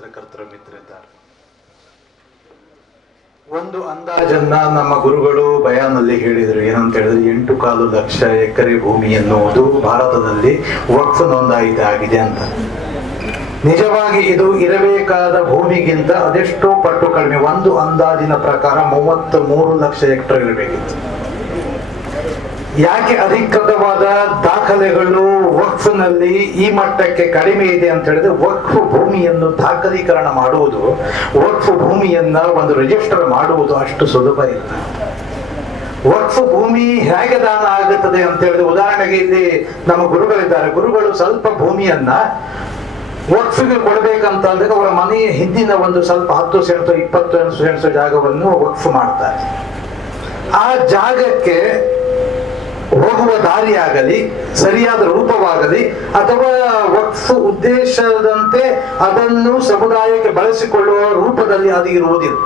ಪತ್ರಕರ್ತರ ಮಿತ್ರರಿದ್ದಾರೆ. ಒಂದು ಅಂದಾಜನ್ನ ನಮ್ಮ ಗುರುಗಳು ಬಯಾನಲ್ಲಿ ಹೇಳಿದರು. ಏನಂತ ಹೇಳಿದ್ರೆ 8.25 ಲಕ್ಷ ಎಕರೆ ಭೂಮಿ ಎನ್ನುವುದು ಭಾರತದಲ್ಲಿ ವಕ್ಫ್ ನೋಂದಾಯಿತ ಆಗಿದೆ ಅಂತ. ನಿಜವಾಗಿ ಇದು ಇರಬೇಕಾದ ಭೂಮಿಗಿಂತ ಅದೆಷ್ಟೋ ಪಟ್ಟು ಕಡಿಮೆ. ಒಂದು ಅಂದಾಜಿನ ಪ್ರಕಾರ 33 ಲಕ್ಷ ಹೆಕ್ಟೇರ್ ಇರಬೇಕಿತ್ತು. ಯಾಕೆ ಅಧಿಕೃತವಾದ ದಾಖಲೆಗಳು ವಕ್ಫ್ ನಲ್ಲಿ ಈ ಮಟ್ಟಕ್ಕೆ ಕಡಿಮೆ ಇದೆ ಅಂತ ಹೇಳಿದ್ರೆ, ವಕ್ಫ್ ಭೂಮಿಯನ್ನು ದಾಖಲೀಕರಣ ಮಾಡುವುದು, ವಕ್ಫ್ ಭೂಮಿಯನ್ನ ಒಂದು ರಿಜಿಸ್ಟರ್ ಮಾಡುವುದು ಅಷ್ಟು ಸುಲಭ ಇಲ್ಲ. ವಕ್ಫ್ ಭೂಮಿ ಹೇಗೆ ದಾನ ಆಗುತ್ತದೆ ಅಂತ ಹೇಳಿದ್ರೆ, ಉದಾಹರಣೆಗೆ ಇಲ್ಲಿ ನಮ್ಮ ಗುರುಗಳಿದ್ದಾರೆ. ಗುರುಗಳು ಸ್ವಲ್ಪ ಭೂಮಿಯನ್ನ ವಕ್ಫಿಗೆ ಕೊಡಬೇಕಂತ ಅಂದ್ರೆ ಅವರ ಮನೆಯ ಹಿಂದಿನ ಒಂದು ಸ್ವಲ್ಪ 10 ಸೆಂಟ್ಸ್ 20 ಸೆಂಟ್ಸ್ ಜಾಗವನ್ನು ವಕ್ಫ್ ಮಾಡ್ತಾರೆ. ಆ ಜಾಗಕ್ಕೆ ಹೋಗುವ ದಾರಿ ಆಗಲಿ, ಸರಿಯಾದ ರೂಪವಾಗಲಿ, ಅಥವಾ ವಕ್ಫ್ ಉದ್ದೇಶದಂತೆ ಅದನ್ನು ಸಮುದಾಯಕ್ಕೆ ಬಳಸಿಕೊಳ್ಳುವ ರೂಪದಲ್ಲಿ ಅದು ಇರುವುದಿಲ್ಲ.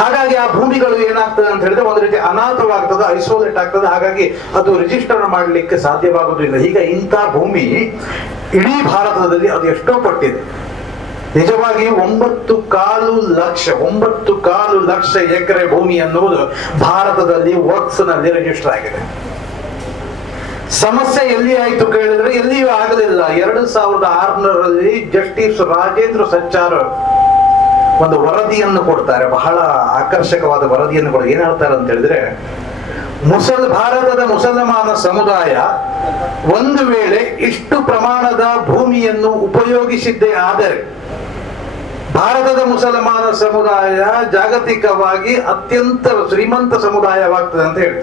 ಹಾಗಾಗಿ ಆ ಭೂಮಿಗಳು ಏನಾಗ್ತದೆ ಅಂತ ಹೇಳಿದ್ರೆ ಒಂದು ರೀತಿ ಅನಾಥವಾಗ್ತದೆ, ಐಸೋಲೇಟ್ ಆಗ್ತದೆ. ಹಾಗಾಗಿ ಅದು ರಿಜಿಸ್ಟರ್ ಮಾಡಲಿಕ್ಕೆ ಸಾಧ್ಯವಾಗುವುದಿಲ್ಲ. ಈಗ ಇಂಥ ಭೂಮಿ ಇಡೀ ಭಾರತದಲ್ಲಿ ಅದು ಎಷ್ಟೋ ಪಟ್ಟಿದೆ. ನಿಜವಾಗಿ 9.25 ಲಕ್ಷ ಎಕರೆ ಭೂಮಿ ಅನ್ನುವುದು ಭಾರತದಲ್ಲಿ ವಕ್ಫ್ ನಲ್ಲಿ ರಿಜಿಸ್ಟರ್ ಆಗಿದೆ. ಸಮಸ್ಯೆ ಎಲ್ಲಿ ಆಯ್ತು ಕೇಳಿದ್ರೆ ಎಲ್ಲಿಯೂ ಆಗಲಿಲ್ಲ. 2006ರಲ್ಲಿ ಜಸ್ಟಿಸ್ ರಾಜೇಂದ್ರ ಸಚ್ಚಾರ್ ಒಂದು ವರದಿಯನ್ನು ಕೊಡ್ತಾರೆ, ಬಹಳ ಆಕರ್ಷಕವಾದ ವರದಿಯನ್ನು ಕೊಡ್ತಾರೆ. ಏನ್ ಹೇಳ್ತಾರೆ ಅಂತ ಹೇಳಿದ್ರೆ, ಭಾರತದ ಮುಸಲ್ಮಾನ ಸಮುದಾಯ ಒಂದು ವೇಳೆ ಇಷ್ಟು ಪ್ರಮಾಣದ ಭೂಮಿಯನ್ನು ಉಪಯೋಗಿಸಿದ್ದೇ ಆದರೆ ಭಾರತದ ಮುಸಲ್ಮಾನ ಸಮುದಾಯ ಜಾಗತಿಕವಾಗಿ ಅತ್ಯಂತ ಶ್ರೀಮಂತ ಸಮುದಾಯವಾಗ್ತದೆ ಅಂತ ಹೇಳಿ.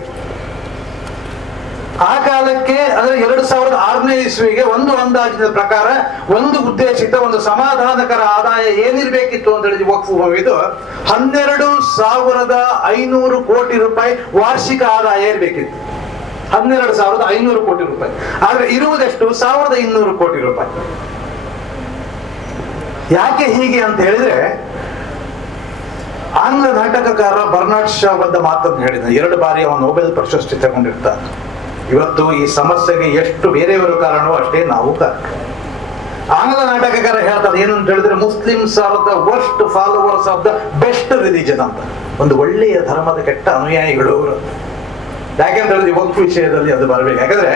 ಆ ಕಾಲಕ್ಕೆ ಅಂದ್ರೆ 2006ನೇ ಇಸ್ವಿಗೆ ಒಂದು ಅಂದಾಜಿನ ಪ್ರಕಾರ ಒಂದು ಉದ್ದೇಶಿತ ಒಂದು ಸಮಾಧಾನಕರ ಆದಾಯ ಏನಿರ್ಬೇಕಿತ್ತು ಅಂತ ಹೇಳಿದ್ರೆ ವಕ್ಫ್ ಭೂಮಿದು 12,500 ಕೋಟಿ ರೂಪಾಯಿ ವಾರ್ಷಿಕ ಆದಾಯ ಇರ್ಬೇಕಿತ್ತು. 12,500 ಕೋಟಿ ರೂಪಾಯಿ. ಆದ್ರೆ ಇರುವುದೆಷ್ಟು 1,200 ಕೋಟಿ ರೂಪಾಯಿ. ಯಾಕೆ ಹೀಗೆ ಅಂತ ಹೇಳಿದ್ರೆ, ಆಂಗ್ಲ ನಾಟಕಕಾರ ಬರ್ನಾರ್ಡ್ ಶಾ ಬಂದ ಮಾತನ್ನು ಹೇಳಿದ. 2 ಬಾರಿ ಅವನು ನೊಬೆಲ್ ಪ್ರಶಸ್ತಿ ತಗೊಂಡಿರ್ತಾನೆ. ಇವತ್ತು ಈ ಸಮಸ್ಯೆಗೆ ಎಷ್ಟು ಬೇರೆಯವರು ಕಾರಣವೋ ಅಷ್ಟೇ ನಾವು ಕಾರಣ. ಆಂಗ್ಲ ನಾಟಕಕಾರ ಹೇಳ್ತಾರೆ ಏನಂತ ಹೇಳಿದ್ರೆ, Muslims are the worst followers of the best religion ಅಂತ. ಒಂದು ಒಳ್ಳೆಯ ಧರ್ಮದ ಕೆಟ್ಟ ಅನುಯಾಯಿಗಳು ಅವರು. ಯಾಕೆಂತ ಹೇಳಿದ್ರೆ ವಕ್ಫ್ ವಿಷಯದಲ್ಲಿ ಅದು ಬರಬೇಕು. ಯಾಕಂದ್ರೆ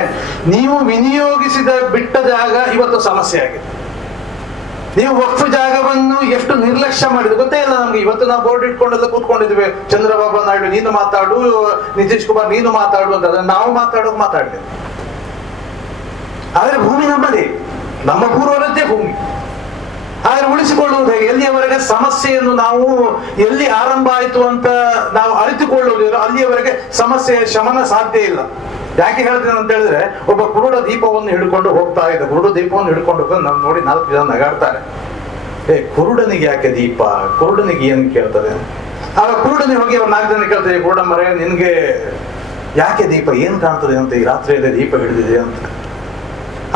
ನೀವು ವಿನಿಯೋಗಿಸಿದ ಬಿಟ್ಟ ಜಾಗ ಇವತ್ತು ಸಮಸ್ಯೆ ಆಗಿದೆ. ನೀವು ವಕ್ಫ್ ಜಾಗವನ್ನು ಎಷ್ಟು ನಿರ್ಲಕ್ಷ್ಯ ಮಾಡಿದ್ರೆ ಗೊತ್ತೇ ಇಲ್ಲ ನಮ್ಗೆ. ಇವತ್ತು ನಾವು ಬೋರ್ಡ್ ಇಟ್ಕೊಂಡೆಲ್ಲ ಕೂತ್ಕೊಂಡಿದ್ವಿ, ಚಂದ್ರಬಾಬು ನಾಯ್ಡು ನೀನು ಮಾತಾಡು, ನಿತೀಶ್ ಕುಮಾರ್ ನೀನು ಮಾತಾಡು ಅಂತ. ನಾವು ಮಾತಾಡಿದೆ. ಆದ್ರೆ ಭೂಮಿ ನಮ್ಮದೇ, ನಮ್ಮ ಪೂರ್ವರದ್ದೇ ಭೂಮಿ. ಆದ್ರೆ ಉಳಿಸಿಕೊಳ್ಳುವುದು ಹೇಗೆ? ಎಲ್ಲಿಯವರೆಗೆ ಸಮಸ್ಯೆಯನ್ನು ನಾವು ಎಲ್ಲಿ ಆರಂಭ ಆಯಿತು ಅಂತ ನಾವು ಅರಿತುಕೊಳ್ಳುವುದಿಲ್ಲ, ಅಲ್ಲಿಯವರೆಗೆ ಸಮಸ್ಯೆಯ ಶಮನ ಸಾಧ್ಯ ಇಲ್ಲ. ಯಾಕೆ ಹೇಳ್ತೇನೆ ಅಂತ ಹೇಳಿದ್ರೆ, ಒಬ್ಬ ಕುರುಡ ದೀಪವನ್ನು ಹಿಡ್ಕೊಂಡು ಹೋಗ್ತಾ ಇದ್ದ. ಕುರುಡ ದೀಪವನ್ನು ಹಿಡ್ಕೊಂಡು ಹೋಗೋದು ನಾವು ನೋಡಿ 4 ಜನ ನಗಾಡ್ತಾರೆ. ಕುರುಡನಿಗೆ ಯಾಕೆ ದೀಪ, ಕುರುಡನಿಗೆ ಏನು ಕೇಳ್ತದೆ? ಆಗ ಕುರುಡನಿಗೆ ಹೋಗಿ ಅವ್ರು 4 ಜನ ಕೇಳ್ತಾರೆ, ಕುರುಡ ಮರೆ ನಿನ್ಗೆ ಯಾಕೆ ದೀಪ, ಏನ್ ಕಾಣ್ತದೆ ಅಂತ, ಈ ರಾತ್ರಿಯಲ್ಲಿ ದೀಪ ಹಿಡಿದಿದೆ ಅಂತ.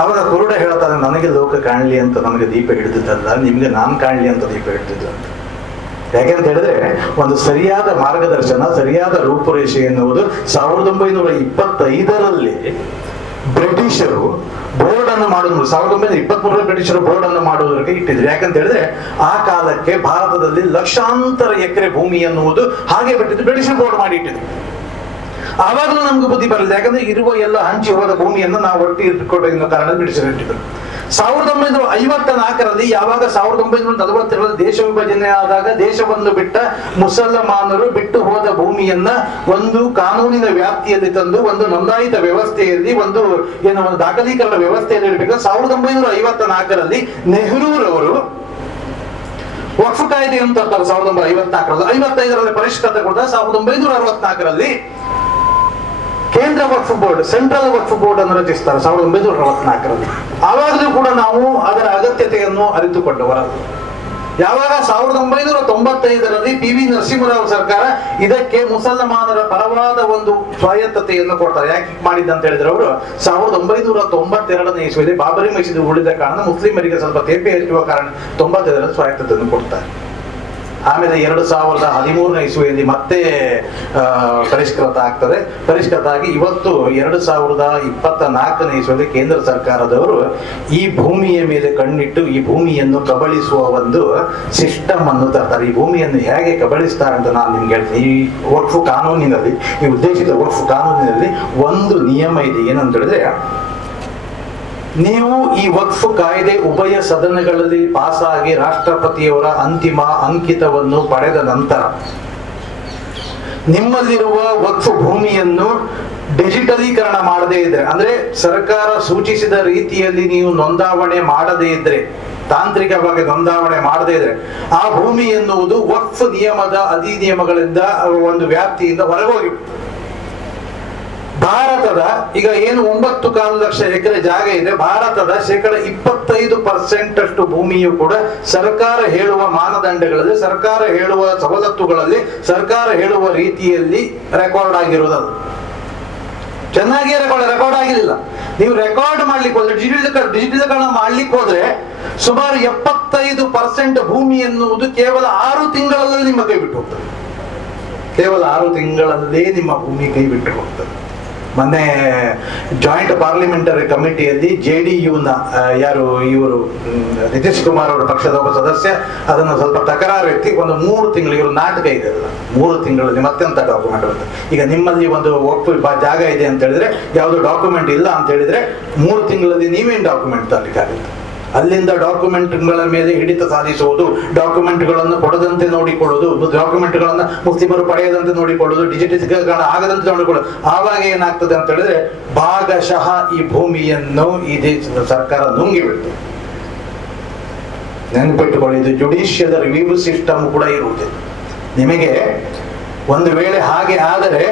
ಅವಾಗ ಕುರುಡ ಹೇಳ್ತಾರೆ, ನನಗೆ ಲೋಕ ಕಾಣ್ಲಿ ಅಂತ ನನಗೆ ದೀಪ ಹಿಡಿದಿದ್ದಲ್ಲ, ನಿಮ್ಗೆ ನಾನ್ ಕಾಣ್ಲಿ ಅಂತ ದೀಪ ಹಿಡಿದಿದ್ದು ಅಂತ. ಯಾಕೆಂತ ಹೇಳಿದ್ರೆ ಒಂದು ಸರಿಯಾದ ಮಾರ್ಗದರ್ಶನ, ಸರಿಯಾದ ರೂಪುರೇಷೆ ಎನ್ನುವುದು 1925ರಲ್ಲಿ ಬ್ರಿಟಿಷರು ಬೋರ್ಡ್ ಅನ್ನು ಮಾಡುವುದು. 1923ರಲ್ಲಿ ಬ್ರಿಟಿಷರು ಬೋರ್ಡ್ ಅನ್ನು ಮಾಡುವುದಕ್ಕೆ ಇಟ್ಟಿದ್ರು. ಯಾಕಂತ ಹೇಳಿದ್ರೆ ಆ ಕಾಲಕ್ಕೆ ಭಾರತದಲ್ಲಿ ಲಕ್ಷಾಂತರ ಎಕರೆ ಭೂಮಿ ಎನ್ನುವುದು ಹಾಗೆ ಬಿಟ್ಟಿದ್ದು, ಬ್ರಿಟಿಷರು ಬೋರ್ಡ್ ಮಾಡಿ ಇಟ್ಟಿದ್ರು. ಆವಾಗಲೂ ನಮ್ಗೆ ಬುದ್ಧಿ ಬರಲಿಲ್ಲ. ಯಾಕಂದ್ರೆ ಇರುವ ಎಲ್ಲ ಹಂಚಿ ಹೋದ ಭೂಮಿಯನ್ನು ನಾವು ಒಟ್ಟಿ ಇಟ್ಕೊಡೋ ಎನ್ನುವ ಕಾರಣ ಬ್ರಿಟಿಷರು ಇಟ್ಟಿದ್ರು. 1954ರಲ್ಲಿ ಯಾವಾಗ 1942ರಲ್ಲಿ ದೇಶ ವಿಭಜನೆ ಆದಾಗ ದೇಶವನ್ನು ಬಿಟ್ಟ ಮುಸಲ್ಮಾನರು ಬಿಟ್ಟು ಹೋದ ಭೂಮಿಯನ್ನ ಒಂದು ಕಾನೂನಿನ ವ್ಯಾಪ್ತಿಯಲ್ಲಿ ತಂದು ಒಂದು ನೋಂದಾಯಿತ ವ್ಯವಸ್ಥೆಯಲ್ಲಿ ಒಂದು ದಾಖಲೀಕರಣ ವ್ಯವಸ್ಥೆಯಲ್ಲಿ ಇರಬೇಕು. 1954ರಲ್ಲಿ ನೆಹರೂರವರು ವಕ್ಫ್ ಕಾಯ್ದೆ ಅಂತ 1954ರಲ್ಲಿ, 55ರಲ್ಲಿ ಪರಿಷ್ಕೃತಗೊಂಡ 1964ರಲ್ಲಿ ಕೇಂದ್ರ ವಕ್ಫ್ ಬೋರ್ಡ್, ಸೆಂಟ್ರಲ್ ವಕ್ಫ್ ಬೋರ್ಡ್ ಅನ್ನು ರಚಿಸ್ತಾರೆ 1964ರಲ್ಲಿ. ಆವಾಗಲೂ ಕೂಡ ನಾವು ಅದರ ಅಗತ್ಯತೆಯನ್ನು ಅರಿತುಕೊಂಡವರಲ್ಲ. ಯಾವಾಗ 1995ರಲ್ಲಿ PV ನರಸಿಂಹರಾವ್ ಸರ್ಕಾರ ಇದಕ್ಕೆ ಮುಸಲ್ಮಾನರ ಪರವಾದ ಒಂದು ಸ್ವಾಯತ್ತತೆಯನ್ನು ಕೊಡ್ತಾರೆ. ಯಾಕೆ ಮಾಡಿದ್ದಂತ ಹೇಳಿದ್ರೆ, ಅವರು 1992ನೇ ಇಸ್ವಿಯಲ್ಲಿ ಬಾಬರಿ ಮಸೀದಿ ಉಳಿದ ಕಾರಣ ಮುಸ್ಲಿಮರಿಗೆ ಸ್ವಲ್ಪ ತೇಪೆ ಹೆಚ್ಚುವ ಕಾರಣ 95ರಲ್ಲಿ ಸ್ವಾಯತ್ತತೆಯನ್ನು ಕೊಡ್ತಾರೆ. ಆಮೇಲೆ 2013ನೇ ಇಸ್ವಿಯಲ್ಲಿ ಮತ್ತೆ ಪರಿಷ್ಕೃತ ಆಗ್ತದೆ. ಪರಿಷ್ಕೃತ ಆಗಿ ಇವತ್ತು 2024ನೇ ಇಸ್ವಿಯಲ್ಲಿ ಕೇಂದ್ರ ಸರ್ಕಾರದವರು ಈ ಭೂಮಿಯ ಮೇಲೆ ಕಣ್ಣಿಟ್ಟು ಈ ಭೂಮಿಯನ್ನು ಕಬಳಿಸುವ ಒಂದು ಸಿಸ್ಟಮ್ ಅನ್ನು ತರ್ತಾರೆ. ಈ ಭೂಮಿಯನ್ನು ಹೇಗೆ ಕಬಳಿಸ್ತಾರೆ ಅಂತ ನಾನು ನಿಮ್ಗೆ ಹೇಳ್ತೀನಿ. ಈ ವಕ್ಫ್ ಕಾನೂನಿನಲ್ಲಿ, ಈ ಉದ್ದೇಶಿತ ವಕ್ಫ್ ಕಾನೂನಿನಲ್ಲಿ ಒಂದು ನಿಯಮ ಇದೆ. ಏನಂತ ಹೇಳಿದ್ರೆ, ನೀವು ಈ ವಕ್ಫ್ ಕಾಯ್ದೆ ಉಭಯ ಸದನಗಳಲ್ಲಿ ಪಾಸಾಗಿ ರಾಷ್ಟ್ರಪತಿಯವರ ಅಂತಿಮ ಅಂಕಿತವನ್ನು ಪಡೆದ ನಂತರ ನಿಮ್ಮಲ್ಲಿರುವ ವಕ್ಫ್ ಭೂಮಿಯನ್ನು ಡಿಜಿಟಲೀಕರಣ ಮಾಡದೇ ಇದ್ರೆ, ಅಂದ್ರೆ ಸರ್ಕಾರ ಸೂಚಿಸಿದ ರೀತಿಯಲ್ಲಿ ನೀವು ನೋಂದಾವಣೆ ಮಾಡದೇ ಇದ್ರೆ, ತಾಂತ್ರಿಕವಾಗಿ ನೋಂದಾವಣೆ ಮಾಡದೇ ಇದ್ರೆ, ಆ ಭೂಮಿ ಎನ್ನುವುದು ವಕ್ಫ್ ನಿಯಮದ ಅಧಿನಿಯಮಗಳಿಂದ ಒಂದು ವ್ಯಾಪ್ತಿಯಿಂದ ಹೊರಗೋಗಿ ಭಾರತದ ಈಗ ಏನು 9.4 ಲಕ್ಷ ಎಕರೆ ಜಾಗ ಇದೆ, ಭಾರತದ 25% ಅಷ್ಟು ಭೂಮಿಯು ಕೂಡ ಸರ್ಕಾರ ಹೇಳುವ ಮಾನದಂಡಗಳಲ್ಲಿ, ಸರ್ಕಾರ ಹೇಳುವ ಸವಲತ್ತುಗಳಲ್ಲಿ, ಸರ್ಕಾರ ಹೇಳುವ ರೀತಿಯಲ್ಲಿ ರೆಕಾರ್ಡ್ ಆಗಿರುವುದಲ್ಲ. ಚೆನ್ನಾಗಿ ರೆಕಾರ್ಡ್ ಆಗಿರಲಿಲ್ಲ. ನೀವು ರೆಕಾರ್ಡ್ ಮಾಡ್ಲಿಕ್ಕೆ ಹೋದ್ರೆ, ಡಿಜಿಟಲೀಕರಣ ಮಾಡ್ಲಿಕ್ಕೆ ಹೋದ್ರೆ ಸುಮಾರು 75% ಭೂಮಿ ಎನ್ನುವುದು ಕೇವಲ 6 ತಿಂಗಳಲ್ಲಿ ನಿಮ್ಮ ಕೈ ಬಿಟ್ಟು ಹೋಗ್ತದೆ. ಕೇವಲ 6 ತಿಂಗಳಲ್ಲೇ ನಿಮ್ಮ ಭೂಮಿ ಕೈ ಬಿಟ್ಟು ಹೋಗ್ತದೆ. ಮೊನ್ನೆ ಜಾಯಿಂಟ್ ಪಾರ್ಲಿಮೆಂಟರಿ ಕಮಿಟಿಯಲ್ಲಿ JDU-ನ ಯಾರು ಇವರು ನಿತೀಶ್ ಕುಮಾರ್ ಅವರ ಪಕ್ಷದ ಒಬ್ಬ ಸದಸ್ಯ ಅದನ್ನು ಸ್ವಲ್ಪ ತಕರಾರು ಎತ್ತಿ ಒಂದು 3 ತಿಂಗಳು, ಇವರು ನಾಟಕ ಇದೆ ಅಲ್ಲ, 3 ತಿಂಗಳಲ್ಲಿ ಮತ್ತೆಂತ ಡಾಕ್ಯುಮೆಂಟ್ ಬರುತ್ತೆ. ಈಗ ನಿಮ್ಮಲ್ಲಿ ಒಂದು ಒಪ್ಪು ಜಾಗ ಇದೆ ಅಂತ ಹೇಳಿದ್ರೆ, ಯಾವುದು ಡಾಕ್ಯುಮೆಂಟ್ ಇಲ್ಲ ಅಂತ ಹೇಳಿದ್ರೆ 3 ತಿಂಗಳಲ್ಲಿ ನೀವೇನು ಡಾಕ್ಯುಮೆಂಟ್ ತರಲಿಕ್ಕಾಗುತ್ತೆ? ಅಲ್ಲಿಂದ ಡಾಕ್ಯುಮೆಂಟ್ಗಳ ಮೇಲೆ ಹಿಡಿತ ಸಾಧಿಸುವುದು, ಡಾಕ್ಯುಮೆಂಟ್ಗಳನ್ನು ಕೊಡದಂತೆ ನೋಡಿಕೊಳ್ಳುವುದು, ಡಾಕ್ಯುಮೆಂಟ್ಗಳನ್ನ ಮುಸ್ಲಿಮರು ಪಡೆಯದಂತೆ ನೋಡಿಕೊಳ್ಳುವುದು, ಡಿಜಿಟಲೀಕರಣ ಆಗದಂತೆ ನೋಡಿಕೊಳ್ಳುವುದು. ಆವಾಗ ಏನಾಗ್ತದೆ ಅಂತ ಹೇಳಿದ್ರೆ, ಭಾಗಶಃ ಈ ಭೂಮಿಯನ್ನು ಈ ದೇಶದ ಸರ್ಕಾರ ನುಂಗಿಬಿಡ್ತದೆ. ನೆನಪಿಟ್ಟುಕೊಳ್ಳಿ, ಇದು ಜುಡಿಷಿಯಲ್ ರಿವ್ಯೂ ಸಿಸ್ಟಮ್ ಕೂಡ ಇರುವುದಿಲ್ಲ. ನಿಮಗೆ ಒಂದು ವೇಳೆ ಹಾಗೆ ಆದರೆ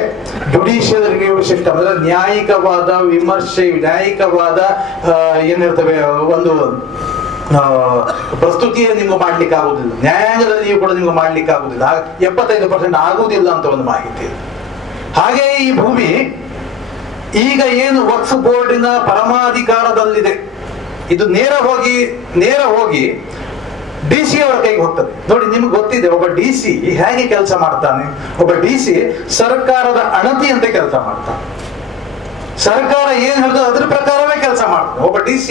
ಜುಡಿಷಿಯಲ್ ರಿವ್ಯೂ ಸಿಸ್ಟಮ್ ಅಂದ್ರೆ ನ್ಯಾಯಿಕವಾದ ವಿಮರ್ಶೆ, ನ್ಯಾಯಿಕವಾದ ಏನಿರ್ತವೆ ಒಂದು ಪ್ರಸ್ತುತಿಯ ನಿಮ್ಗೆ ಮಾಡ್ಲಿಕ್ಕೆ ಆಗುದಿಲ್ಲ. ನ್ಯಾಯಾಂಗದಲ್ಲಿಯೂ ಕೂಡ ನಿಮ್ಗೆ ಮಾಡ್ಲಿಕ್ಕೆ ಆಗುದಿಲ್ಲ. 75% ಆಗುವುದಿಲ್ಲ ಅಂತ ಒಂದು ಮಾಹಿತಿ. ಹಾಗೆ ಈ ಭೂಮಿ ಈಗ ಏನು ವಕ್ಫ್ ಬೋರ್ಡಿನ ಪರಮಾಧಿಕಾರದಲ್ಲಿದೆ, ಇದು ನೇರ ಹೋಗಿ DC ಅವರ ಕೈಗೆ ಹೋಗ್ತದೆ. ನೋಡಿ, ನಿಮ್ಗೆ ಗೊತ್ತಿದೆ ಒಬ್ಬ DC ಹೇಗೆ ಕೆಲಸ ಮಾಡ್ತಾನೆ. ಒಬ್ಬ DC ಸರ್ಕಾರದ ಅಣತಿಯಂತೆ ಕೆಲಸ ಮಾಡ್ತಾನೆ. ಸರ್ಕಾರ ಏನ್ ಹೇಳ್ತದೆ ಅದ್ರ ಪ್ರಕಾರವೇ ಕೆಲಸ ಮಾಡ್ತಾನೆ. ಒಬ್ಬ DC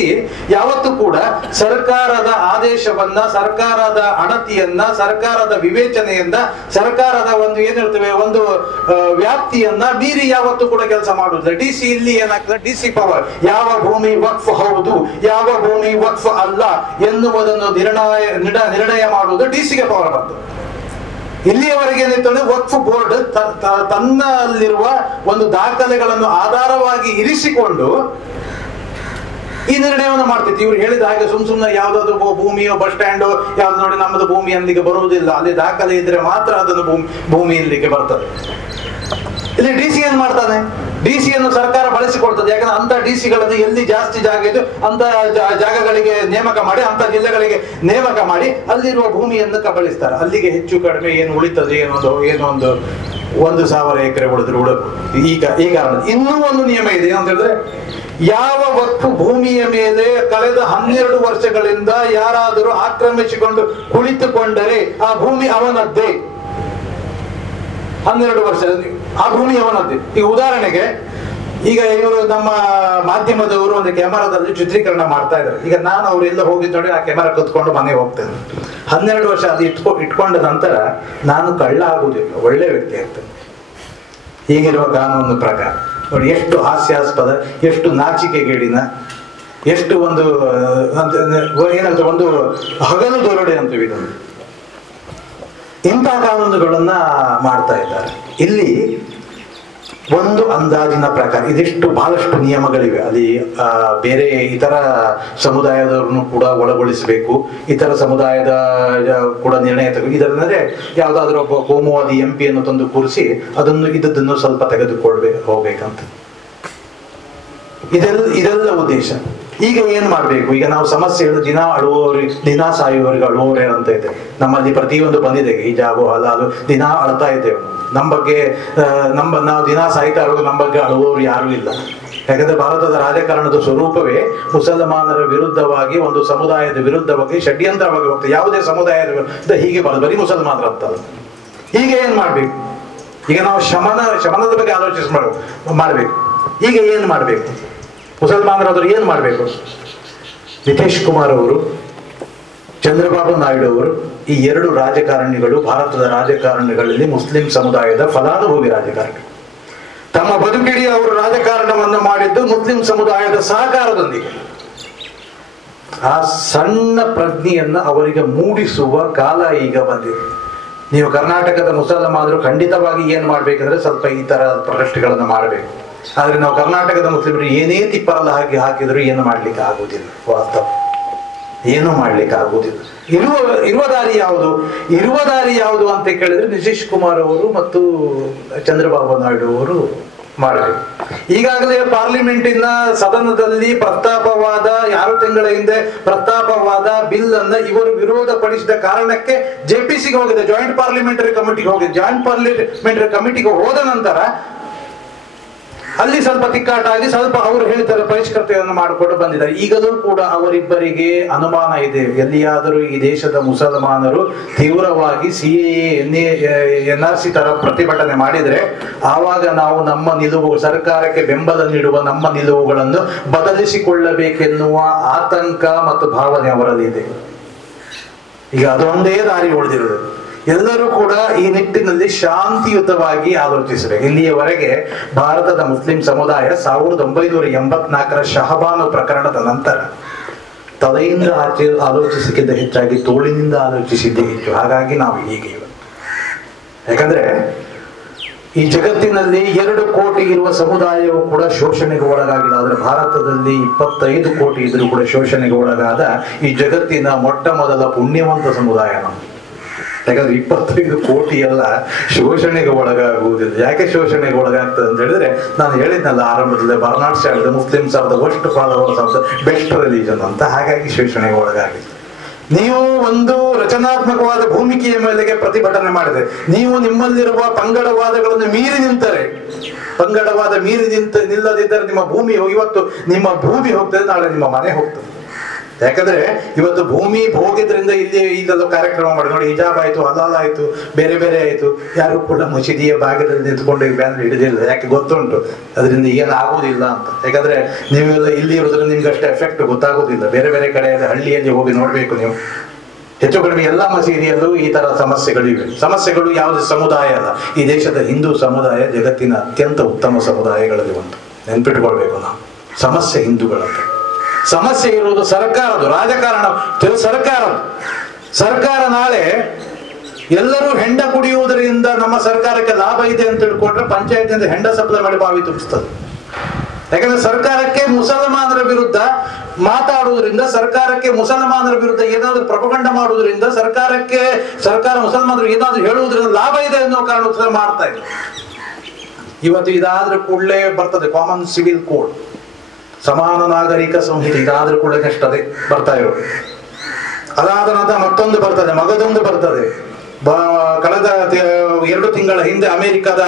ಯಾವತ್ತೂ ಕೂಡ ಸರ್ಕಾರದ ಆದೇಶವನ್ನ, ಸರ್ಕಾರದ ಅಣತಿಯನ್ನ, ಸರ್ಕಾರದ ವಿವೇಚನೆಯನ್ನ, ಸರ್ಕಾರದ ಒಂದು ಏನ್ ಹೇಳ್ತೇವೆ ಒಂದು ವ್ಯಾಪ್ತಿಯನ್ನ ಮೀರಿ ಯಾವತ್ತೂ ಕೂಡ ಕೆಲಸ ಮಾಡುವುದಿಲ್ಲ. DC ಇಲ್ಲಿ ಏನಾಗ್ತದೆ, DC ಪವರ್, ಯಾವ ಭೂಮಿ ವಕ್ಫ್ ಹೌದು, ಯಾವ ಭೂಮಿ ವಕ್ಫ್ ಅಲ್ಲ ಎನ್ನುವುದನ್ನು ನಿರ್ಣಯ ಮಾಡುವುದು DCಗೆ ಪವರ್ ಬರ್ತದೆ. ಇಲ್ಲಿಯವರೆಗೆ ಏನಿತ್ತು, ವಕ್ಫ್ ಬೋರ್ಡ್ ತನ್ನಲ್ಲಿರುವ ಒಂದು ದಾಖಲೆಗಳನ್ನು ಆಧಾರವಾಗಿ ಇರಿಸಿಕೊಂಡು ಈ ನಿರ್ಣಯವನ್ನು ಮಾಡ್ತಿತ್ತು. ಇವ್ರು ಹೇಳಿದ ಹಾಗೆ ಸುಮ್ನೆ ಯಾವ್ದಾದ್ರು ಭೂಮಿಯೋ ಬಸ್ ಸ್ಟ್ಯಾಂಡೋ ಯಾವ್ದು ನೋಡಿ ನಮ್ಮದು ಭೂಮಿ ಅಲ್ಲಿಗೆ ಬರುವುದಿಲ್ಲ, ಅಲ್ಲಿ ದಾಖಲೆ ಇದ್ರೆ ಮಾತ್ರ ಅದನ್ನು ಭೂಮಿ ಇಲ್ಲಿಗೆ ಬರ್ತದೆ. ಇಲ್ಲಿ DC ಏನ್ ಮಾಡ್ತಾನೆ, DC-ಯನ್ನು ಸರ್ಕಾರ ಬಳಸಿಕೊಳ್ತದೆ. ಯಾಕಂದ್ರೆ ಅಂತ DC-ಗಳನ್ನು ಎಲ್ಲಿ ಜಾಸ್ತಿ ಜಾಗ ಇದೆ ಅಂತ ಜಾಗಗಳಿಗೆ ನೇಮಕ ಮಾಡಿ, ಅಂತ ಜಿಲ್ಲೆಗಳಿಗೆ ನೇಮಕ ಮಾಡಿ ಅಲ್ಲಿರುವ ಭೂಮಿಯನ್ನು ಕಬಳಿಸ್ತಾರೆ. ಅಲ್ಲಿಗೆ ಹೆಚ್ಚು ಕಡಿಮೆ ಏನು ಉಳಿತದೆ, ಏನೋ ಒಂದು 1,000 ಎಕರೆ ಉಳಿದ್ರು ಈ ಕಾರಣ. ಇನ್ನೂ ಒಂದು ನಿಯಮ ಇದೆ, ಏನಂತ ಹೇಳಿದ್ರೆ, ಯಾವ ವಕ್ಫ್ ಭೂಮಿಯ ಮೇಲೆ ಕಳೆದ 12 ವರ್ಷಗಳಿಂದ ಯಾರಾದರೂ ಆಕ್ರಮಿಸಿಕೊಂಡು ಕುಳಿತುಕೊಂಡರೆ ಆ ಭೂಮಿ ಅವನದ್ದೇ. 12 ವರ್ಷ ಆ ಭೂಮಿ ಅವನದ್ದೇ. ಈಗ ಉದಾಹರಣೆಗೆ, ಈಗ ಇವರು ನಮ್ಮ ಮಾಧ್ಯಮದವರು ಒಂದು ಕ್ಯಾಮರಾದಲ್ಲಿ ಚಿತ್ರೀಕರಣ ಮಾಡ್ತಾ ಇದ್ದಾರೆ. ಈಗ ನಾನು ಅವರೆಲ್ಲ ಹೋಗಿದ್ದು ನೋಡಿ ಆ ಕ್ಯಾಮರಾ ಕತ್ಕೊಂಡು ಮನೆಗೆ ಹೋಗ್ತೇನೆ. 12 ವರ್ಷ ಅದು ಇಟ್ಕೊಂಡ ನಂತರ ನಾನು ಕಳ್ಳ ಆಗುವುದಿಲ್ಲ, ಒಳ್ಳೆ ವ್ಯಕ್ತಿ ಆಗ್ತೇನೆ ಈಗಿರುವ ಕಾನೂನು ಪ್ರಕಾರ. ನೋಡಿ ಎಷ್ಟು ಹಾಸ್ಯಾಸ್ಪದ, ಎಷ್ಟು ನಾಚಿಕೆಗೇಡಿನ, ಎಷ್ಟು ಒಂದು ಏನಂತ ಒಂದು ಹಗಲು ದೊರಡೆ ಅಂತೀವಿ ಇದನ್ನು. ಇಂತಹ ಕಾನೂನುಗಳನ್ನ ಮಾಡ್ತಾ ಇದ್ದಾರೆ. ಇಲ್ಲಿ ಒಂದು ಅಂದಾಜಿನ ಪ್ರಕಾರ ಇದಿಷ್ಟು ಬಹಳಷ್ಟು ನಿಯಮಗಳಿವೆ. ಅಲ್ಲಿ ಬೇರೆ ಇತರ ಸಮುದಾಯದವ್ರನ್ನು ಕೂಡ ಒಳಗೊಳಿಸಬೇಕು, ಇತರ ಸಮುದಾಯದ ಕೂಡ ನಿರ್ಣಯ ಇದರಂದ್ರೆ ಯಾವ್ದಾದ್ರು ಒಬ್ಬ ಕೋಮುವಾದಿ MP-ಯನ್ನು ತಂದು ಕೂರಿಸಿ ಇದನ್ನು ಸ್ವಲ್ಪ ಹೋಗ್ಬೇಕಂತ ಇದೆಲ್ಲ ಉದ್ದೇಶ. ಈಗ ಏನ್ ಮಾಡ್ಬೇಕು, ಈಗ ನಾವು ಸಮಸ್ಯೆಗಳು ದಿನ ಸಾಯುವವರಿಗೆ ಅಳುವವರೇ ಅಂತ ಇದೆ. ನಮ್ಮಲ್ಲಿ ಪ್ರತಿಯೊಂದು ಬಂದಿದೆ, ಹಿಜಾಬು ಹಲಾಲು ದಿನ ಅಳ್ತಾ ಇದ್ದೇವೆ. ನಮ್ಮ ಬಗ್ಗೆ ನಾವು ದಿನ ಸಾಯ್ತಾ ಇರೋದು, ನಮ್ಮ ಬಗ್ಗೆ ಅಳುವವರು ಯಾರು ಇಲ್ಲ. ಯಾಕಂದ್ರೆ ಭಾರತದ ರಾಜಕಾರಣದ ಸ್ವರೂಪವೇ ಮುಸಲ್ಮಾನರ ವಿರುದ್ಧವಾಗಿ, ಒಂದು ಸಮುದಾಯದ ವಿರುದ್ಧವಾಗಿ ಷಡ್ಯಂತ್ರವಾಗಿ ಹೋಗ್ತದೆ. ಯಾವುದೇ ಸಮುದಾಯದ ವಿರುದ್ಧ ಹೀಗೆ ಬರೋದು, ಬರೀ ಮುಸಲ್ಮಾನರ ಅಂತಲ್ಲ. ಈಗ ಏನ್ ಮಾಡ್ಬೇಕು? ಈಗ ನಾವು ಶಮನದ ಬಗ್ಗೆ ಮಾಡ್ಬೇಕು. ಈಗ ಏನ್ ಮಾಡ್ಬೇಕು? ಮುಸಲ್ಮಾನರಾದ್ರು ಏನ್ ಮಾಡ್ಬೇಕು? ನಿತೀಶ್ ಕುಮಾರ್ ಅವರು, ಚಂದ್ರಬಾಬು ನಾಯ್ಡು ಅವರು, ಈ ಎರಡು ರಾಜಕಾರಣಿಗಳು ಭಾರತದ ರಾಜಕಾರಣಿಗಳಲ್ಲಿ ಮುಸ್ಲಿಂ ಸಮುದಾಯದ ಫಲಾನುಭವಿ ರಾಜಕಾರಣಿ. ತಮ್ಮ ಬದುಕಿಡೀ ಅವರು ರಾಜಕಾರಣವನ್ನು ಮಾಡಿದ್ದು ಮುಸ್ಲಿಂ ಸಮುದಾಯದ ಸಹಕಾರದೊಂದಿಗೆ. ಆ ಸಣ್ಣ ಪ್ರಜ್ಞೆಯನ್ನ ಅವರಿಗೆ ಮೂಡಿಸುವ ಕಾಲ ಈಗ ಬಂದಿದೆ. ನೀವು ಕರ್ನಾಟಕದ ಮುಸಲ್ಮಾನರು ಖಂಡಿತವಾಗಿ ಏನ್ ಮಾಡ್ಬೇಕಂದ್ರೆ ಸ್ವಲ್ಪ ಈ ತರ ಪ್ರೊಟೆಸ್ಟ್ಗಳನ್ನು ಮಾಡಬೇಕು. ಆದ್ರೆ ನಾವು ಕರ್ನಾಟಕದ ಮುಸ್ಲಿಮರು ಏನೇ ತಿಪ್ಪರಲ್ಲ ಹಾಕಿದ್ರು ಏನು ಮಾಡ್ಲಿಕ್ಕೆ ಆಗುವುದಿಲ್ಲ. ವಾಸ್ತವ ಏನೂ ಮಾಡ್ಲಿಕ್ಕೆ ಆಗುವುದಿಲ್ಲ. ಇರುವ ದಾರಿ ಯಾವುದು ಅಂತ ಕೇಳಿದ್ರೆ ನಿತೀಶ್ ಕುಮಾರ್ ಅವರು ಮತ್ತು ಚಂದ್ರಬಾಬು ನಾಯ್ಡು ಅವರು ಮಾಡಬೇಕು. ಈಗಾಗಲೇ ಪಾರ್ಲಿಮೆಂಟಿನ ಸದನದಲ್ಲಿ ಪ್ರಸ್ತಾಪವಾದ 6 ತಿಂಗಳ ಹಿಂದೆ ಪ್ರಸ್ತಾಪವಾದ ಬಿಲ್ ಅನ್ನ ಇವರು ವಿರೋಧ ಪಡಿಸಿದ ಕಾರಣಕ್ಕೆ ಜೆಪಿಸಿಗೆ ಹೋಗಿದೆ, ಜಾಯಿಂಟ್ ಪಾರ್ಲಿಮೆಂಟರಿ ಕಮಿಟಿಗೆ ಹೋಗಿದೆ. ಜಾಯಿಂಟ್ ಪಾರ್ಲಿಮೆಂಟರಿ ಕಮಿಟಿಗೆ ಹೋದ ನಂತರ ಅಲ್ಲಿ ಸ್ವಲ್ಪ ತಿಕ್ಕಾಟ ಆಗಿ ಸ್ವಲ್ಪ ಅವರು ಹೇಳ್ತಾರೆ ಪರಿಷ್ಕೃತೆಯನ್ನು ಮಾಡಿಕೊಂಡು ಬಂದಿದ್ದಾರೆ. ಈಗಲೂ ಕೂಡ ಅವರಿಬ್ಬರಿಗೆ ಅನುಮಾನ ಇದೆ, ಎಲ್ಲಿಯಾದರೂ ಈ ದೇಶದ ಮುಸಲ್ಮಾನರು ತೀವ್ರವಾಗಿ NRC ತರ ಪ್ರತಿಭಟನೆ ಮಾಡಿದ್ರೆ ಆವಾಗ ನಾವು ನಮ್ಮ ನಿಲುವು, ಸರ್ಕಾರಕ್ಕೆ ಬೆಂಬಲ ನೀಡುವ ನಮ್ಮ ನಿಲುವುಗಳನ್ನು ಬದಲಿಸಿಕೊಳ್ಳಬೇಕೆನ್ನುವ ಆತಂಕ ಮತ್ತು ಭಾವನೆ ಅವರಲ್ಲಿ ಇದೆ. ಈಗ ಅದೊಂದೇ ದಾರಿ ಉಳಿದಿರೋದು. ಎಲ್ಲರೂ ಕೂಡ ಈ ನಿಟ್ಟಿನಲ್ಲಿ ಶಾಂತಿಯುತವಾಗಿ ಆಲೋಚಿಸಬೇಕು. ಇಲ್ಲಿಯವರೆಗೆ ಭಾರತದ ಮುಸ್ಲಿಂ ಸಮುದಾಯ 1984ರ ಶಹಬಾನು ಪ್ರಕರಣದ ನಂತರ ತಲೆಯಿಂದ ಆಲೋಚಿಸಿಕ್ಕಿಂತ ಹೆಚ್ಚಾಗಿ ತೋಳಿನಿಂದ ಆಲೋಚಿಸಿದ್ದೇ ಹೆಚ್ಚು. ಹಾಗಾಗಿ ನಾವು ಹೀಗೆ, ಯಾಕಂದ್ರೆ ಈ ಜಗತ್ತಿನಲ್ಲಿ 2 ಕೋಟಿ ಇರುವ ಸಮುದಾಯವು ಕೂಡ ಶೋಷಣೆಗೆ ಒಳಗಾಗಿಲ್ಲ. ಆದ್ರೆ ಭಾರತದಲ್ಲಿ 25 ಕೋಟಿ ಇದ್ರೂ ಕೂಡ ಶೋಷಣೆಗೆ ಒಳಗಾದ ಈ ಜಗತ್ತಿನ ಮೊಟ್ಟ ಮೊದಲ ಪುಣ್ಯವಂತ ಸಮುದಾಯ ನಮ್ದು. ಯಾಕಂದ್ರೆ 25 ಕೋಟಿ ಎಲ್ಲ ಶೋಷಣೆಗೆ ಒಳಗಾಗುವುದಿಲ್ಲ. ಯಾಕೆ ಶೋಷಣೆಗೆ ಒಳಗಾಗ್ತದೆ ಅಂತ ಹೇಳಿದ್ರೆ, ನಾನು ಹೇಳಿದ್ನಲ್ಲ ಆರಂಭದಲ್ಲಿ, Bernard Shah Muslims are the worst followers of the best religion ಅಂತ. ಹಾಗಾಗಿ ಶೋಷಣೆಗೆ ಒಳಗಾಗಿದೆ. ನೀವು ಒಂದು ರಚನಾತ್ಮಕವಾದ ಭೂಮಿಕೆಯ ಮೇಲೆಗೆ ಪ್ರತಿಭಟನೆ ಮಾಡಿದೆ, ನೀವು ನಿಮ್ಮಲ್ಲಿರುವ ಪಂಗಡವಾದಗಳನ್ನು ಮೀರಿ ನಿಂತರೆ, ಪಂಗಡವಾದ ಮೀರಿ ನಿಲ್ಲದಿದ್ದರೆ ನಿಮ್ಮ ಭೂಮಿ ಇವತ್ತು ನಿಮ್ಮ ಭೂಮಿ ಹೋಗ್ತದೆ, ನಾಳೆ ನಿಮ್ಮ ಮನೆ ಹೋಗ್ತದೆ. ಯಾಕಂದ್ರೆ ಇವತ್ತು ಭೂಮಿ ಹೋಗಿದ್ರಿಂದ ಇಲ್ಲೆಲ್ಲ ಕಾರ್ಯಕ್ರಮ ಮಾಡಿ ನೋಡಿ, ಹಿಜಾಬ್ ಆಯ್ತು, ಹಲಾಲ್ ಆಯ್ತು, ಬೇರೆ ಬೇರೆ ಆಯ್ತು, ಯಾರು ಕೂಡ ಮಸೀದಿಯ ಭಾಗದಲ್ಲಿ ನಿಂತ್ಕೊಂಡು ಬ್ಯಾನರ್ ಹಿಡಿದಿಲ್ಲ. ಯಾಕೆ ಗೊತ್ತುಂಟು ಅದರಿಂದ ಏನು ಆಗೋದಿಲ್ಲ ಅಂತ. ಯಾಕಂದ್ರೆ ನೀವೆಲ್ಲ ಇಲ್ಲಿ ಇರೋದ್ರಿಂದ ನಿಮ್ಗೆ ಅಷ್ಟೇ ಎಫೆಕ್ಟ್ ಗೊತ್ತಾಗೋದಿಲ್ಲ. ಬೇರೆ ಬೇರೆ ಕಡೆ ಹಳ್ಳಿಯಲ್ಲಿ ಹೋಗಿ ನೋಡ್ಬೇಕು ನೀವು. ಹೆಚ್ಚು ಕಡಿಮೆ ಎಲ್ಲ ಮಸೀದಿಯಲ್ಲೂ ಈ ತರ ಸಮಸ್ಯೆಗಳಿವೆ. ಸಮಸ್ಯೆಗಳು ಯಾವುದೇ ಸಮುದಾಯ ಅಲ್ಲ, ಈ ದೇಶದ ಹಿಂದೂ ಸಮುದಾಯ ಜಗತ್ತಿನ ಅತ್ಯಂತ ಉತ್ತಮ ಸಮುದಾಯಗಳಲ್ಲಿ ಒಂದು. ನೆನ್ಪಿಟ್ಕೊಳ್ಬೇಕು ನಾವು. ಸಮಸ್ಯೆ ಹಿಂದೂಗಳಂತ. ಸಮಸ್ಯೆ ಇರುವುದು ಸರ್ಕಾರದ್ದು, ರಾಜಕಾರಣ ಸರ್ಕಾರ ನಾಳೆ ಎಲ್ಲರೂ ಹೆಂಡ ಕುಡಿಯುವುದರಿಂದ ನಮ್ಮ ಸರ್ಕಾರಕ್ಕೆ ಲಾಭ ಇದೆ ಅಂತ ತಿಳ್ಕೊಂಡ್ರೆ ಪಂಚಾಯತಿಯಿಂದ ಹೆಂಡ ಸಪ್ಲೈ ಮಾಡಿ ಬಾವಿ ತುಂಬಿಸ್ತದೆ. ಯಾಕಂದ್ರೆ ಸರ್ಕಾರಕ್ಕೆ ಮುಸಲ್ಮಾನರ ವಿರುದ್ಧ ಮಾತಾಡುವುದರಿಂದ, ಸರ್ಕಾರಕ್ಕೆ ಮುಸಲ್ಮಾನರ ವಿರುದ್ಧ ಏನಾದ್ರೂ ಪ್ರಪಗಂಡ ಮಾಡುವುದರಿಂದ, ಸರ್ಕಾರ ಮುಸಲ್ಮಾನರು ಏನಾದ್ರೂ ಹೇಳುವುದರಿಂದ ಲಾಭ ಇದೆ ಅನ್ನೋ ಕಾರಣಕ್ಕೋಸ್ಕರ ಮಾಡ್ತಾ ಇದೆ. ಇವತ್ತು ಇದಾದ್ರೂ ಕೂಡಲೇ ಬರ್ತದೆ ಕಾಮನ್ ಸಿವಿಲ್ ಕೋಡ್, ಸಮಾನ ನಾಗರಿಕ ಸಂಹಿತೆ. ಇದಾದ್ರೂ ಕೂಡ ನೆಕ್ಸ್ಟ್ ಅದೇ ಬರ್ತಾ ಇರೋದು. ಅದಾದ ನಂತರ ಮತ್ತೊಂದು ಬರ್ತದೆ, ಮಗದೊಂದು ಬರ್ತದೆ. ಕಳೆದ 2 ತಿಂಗಳ ಹಿಂದೆ ಅಮೆರಿಕದ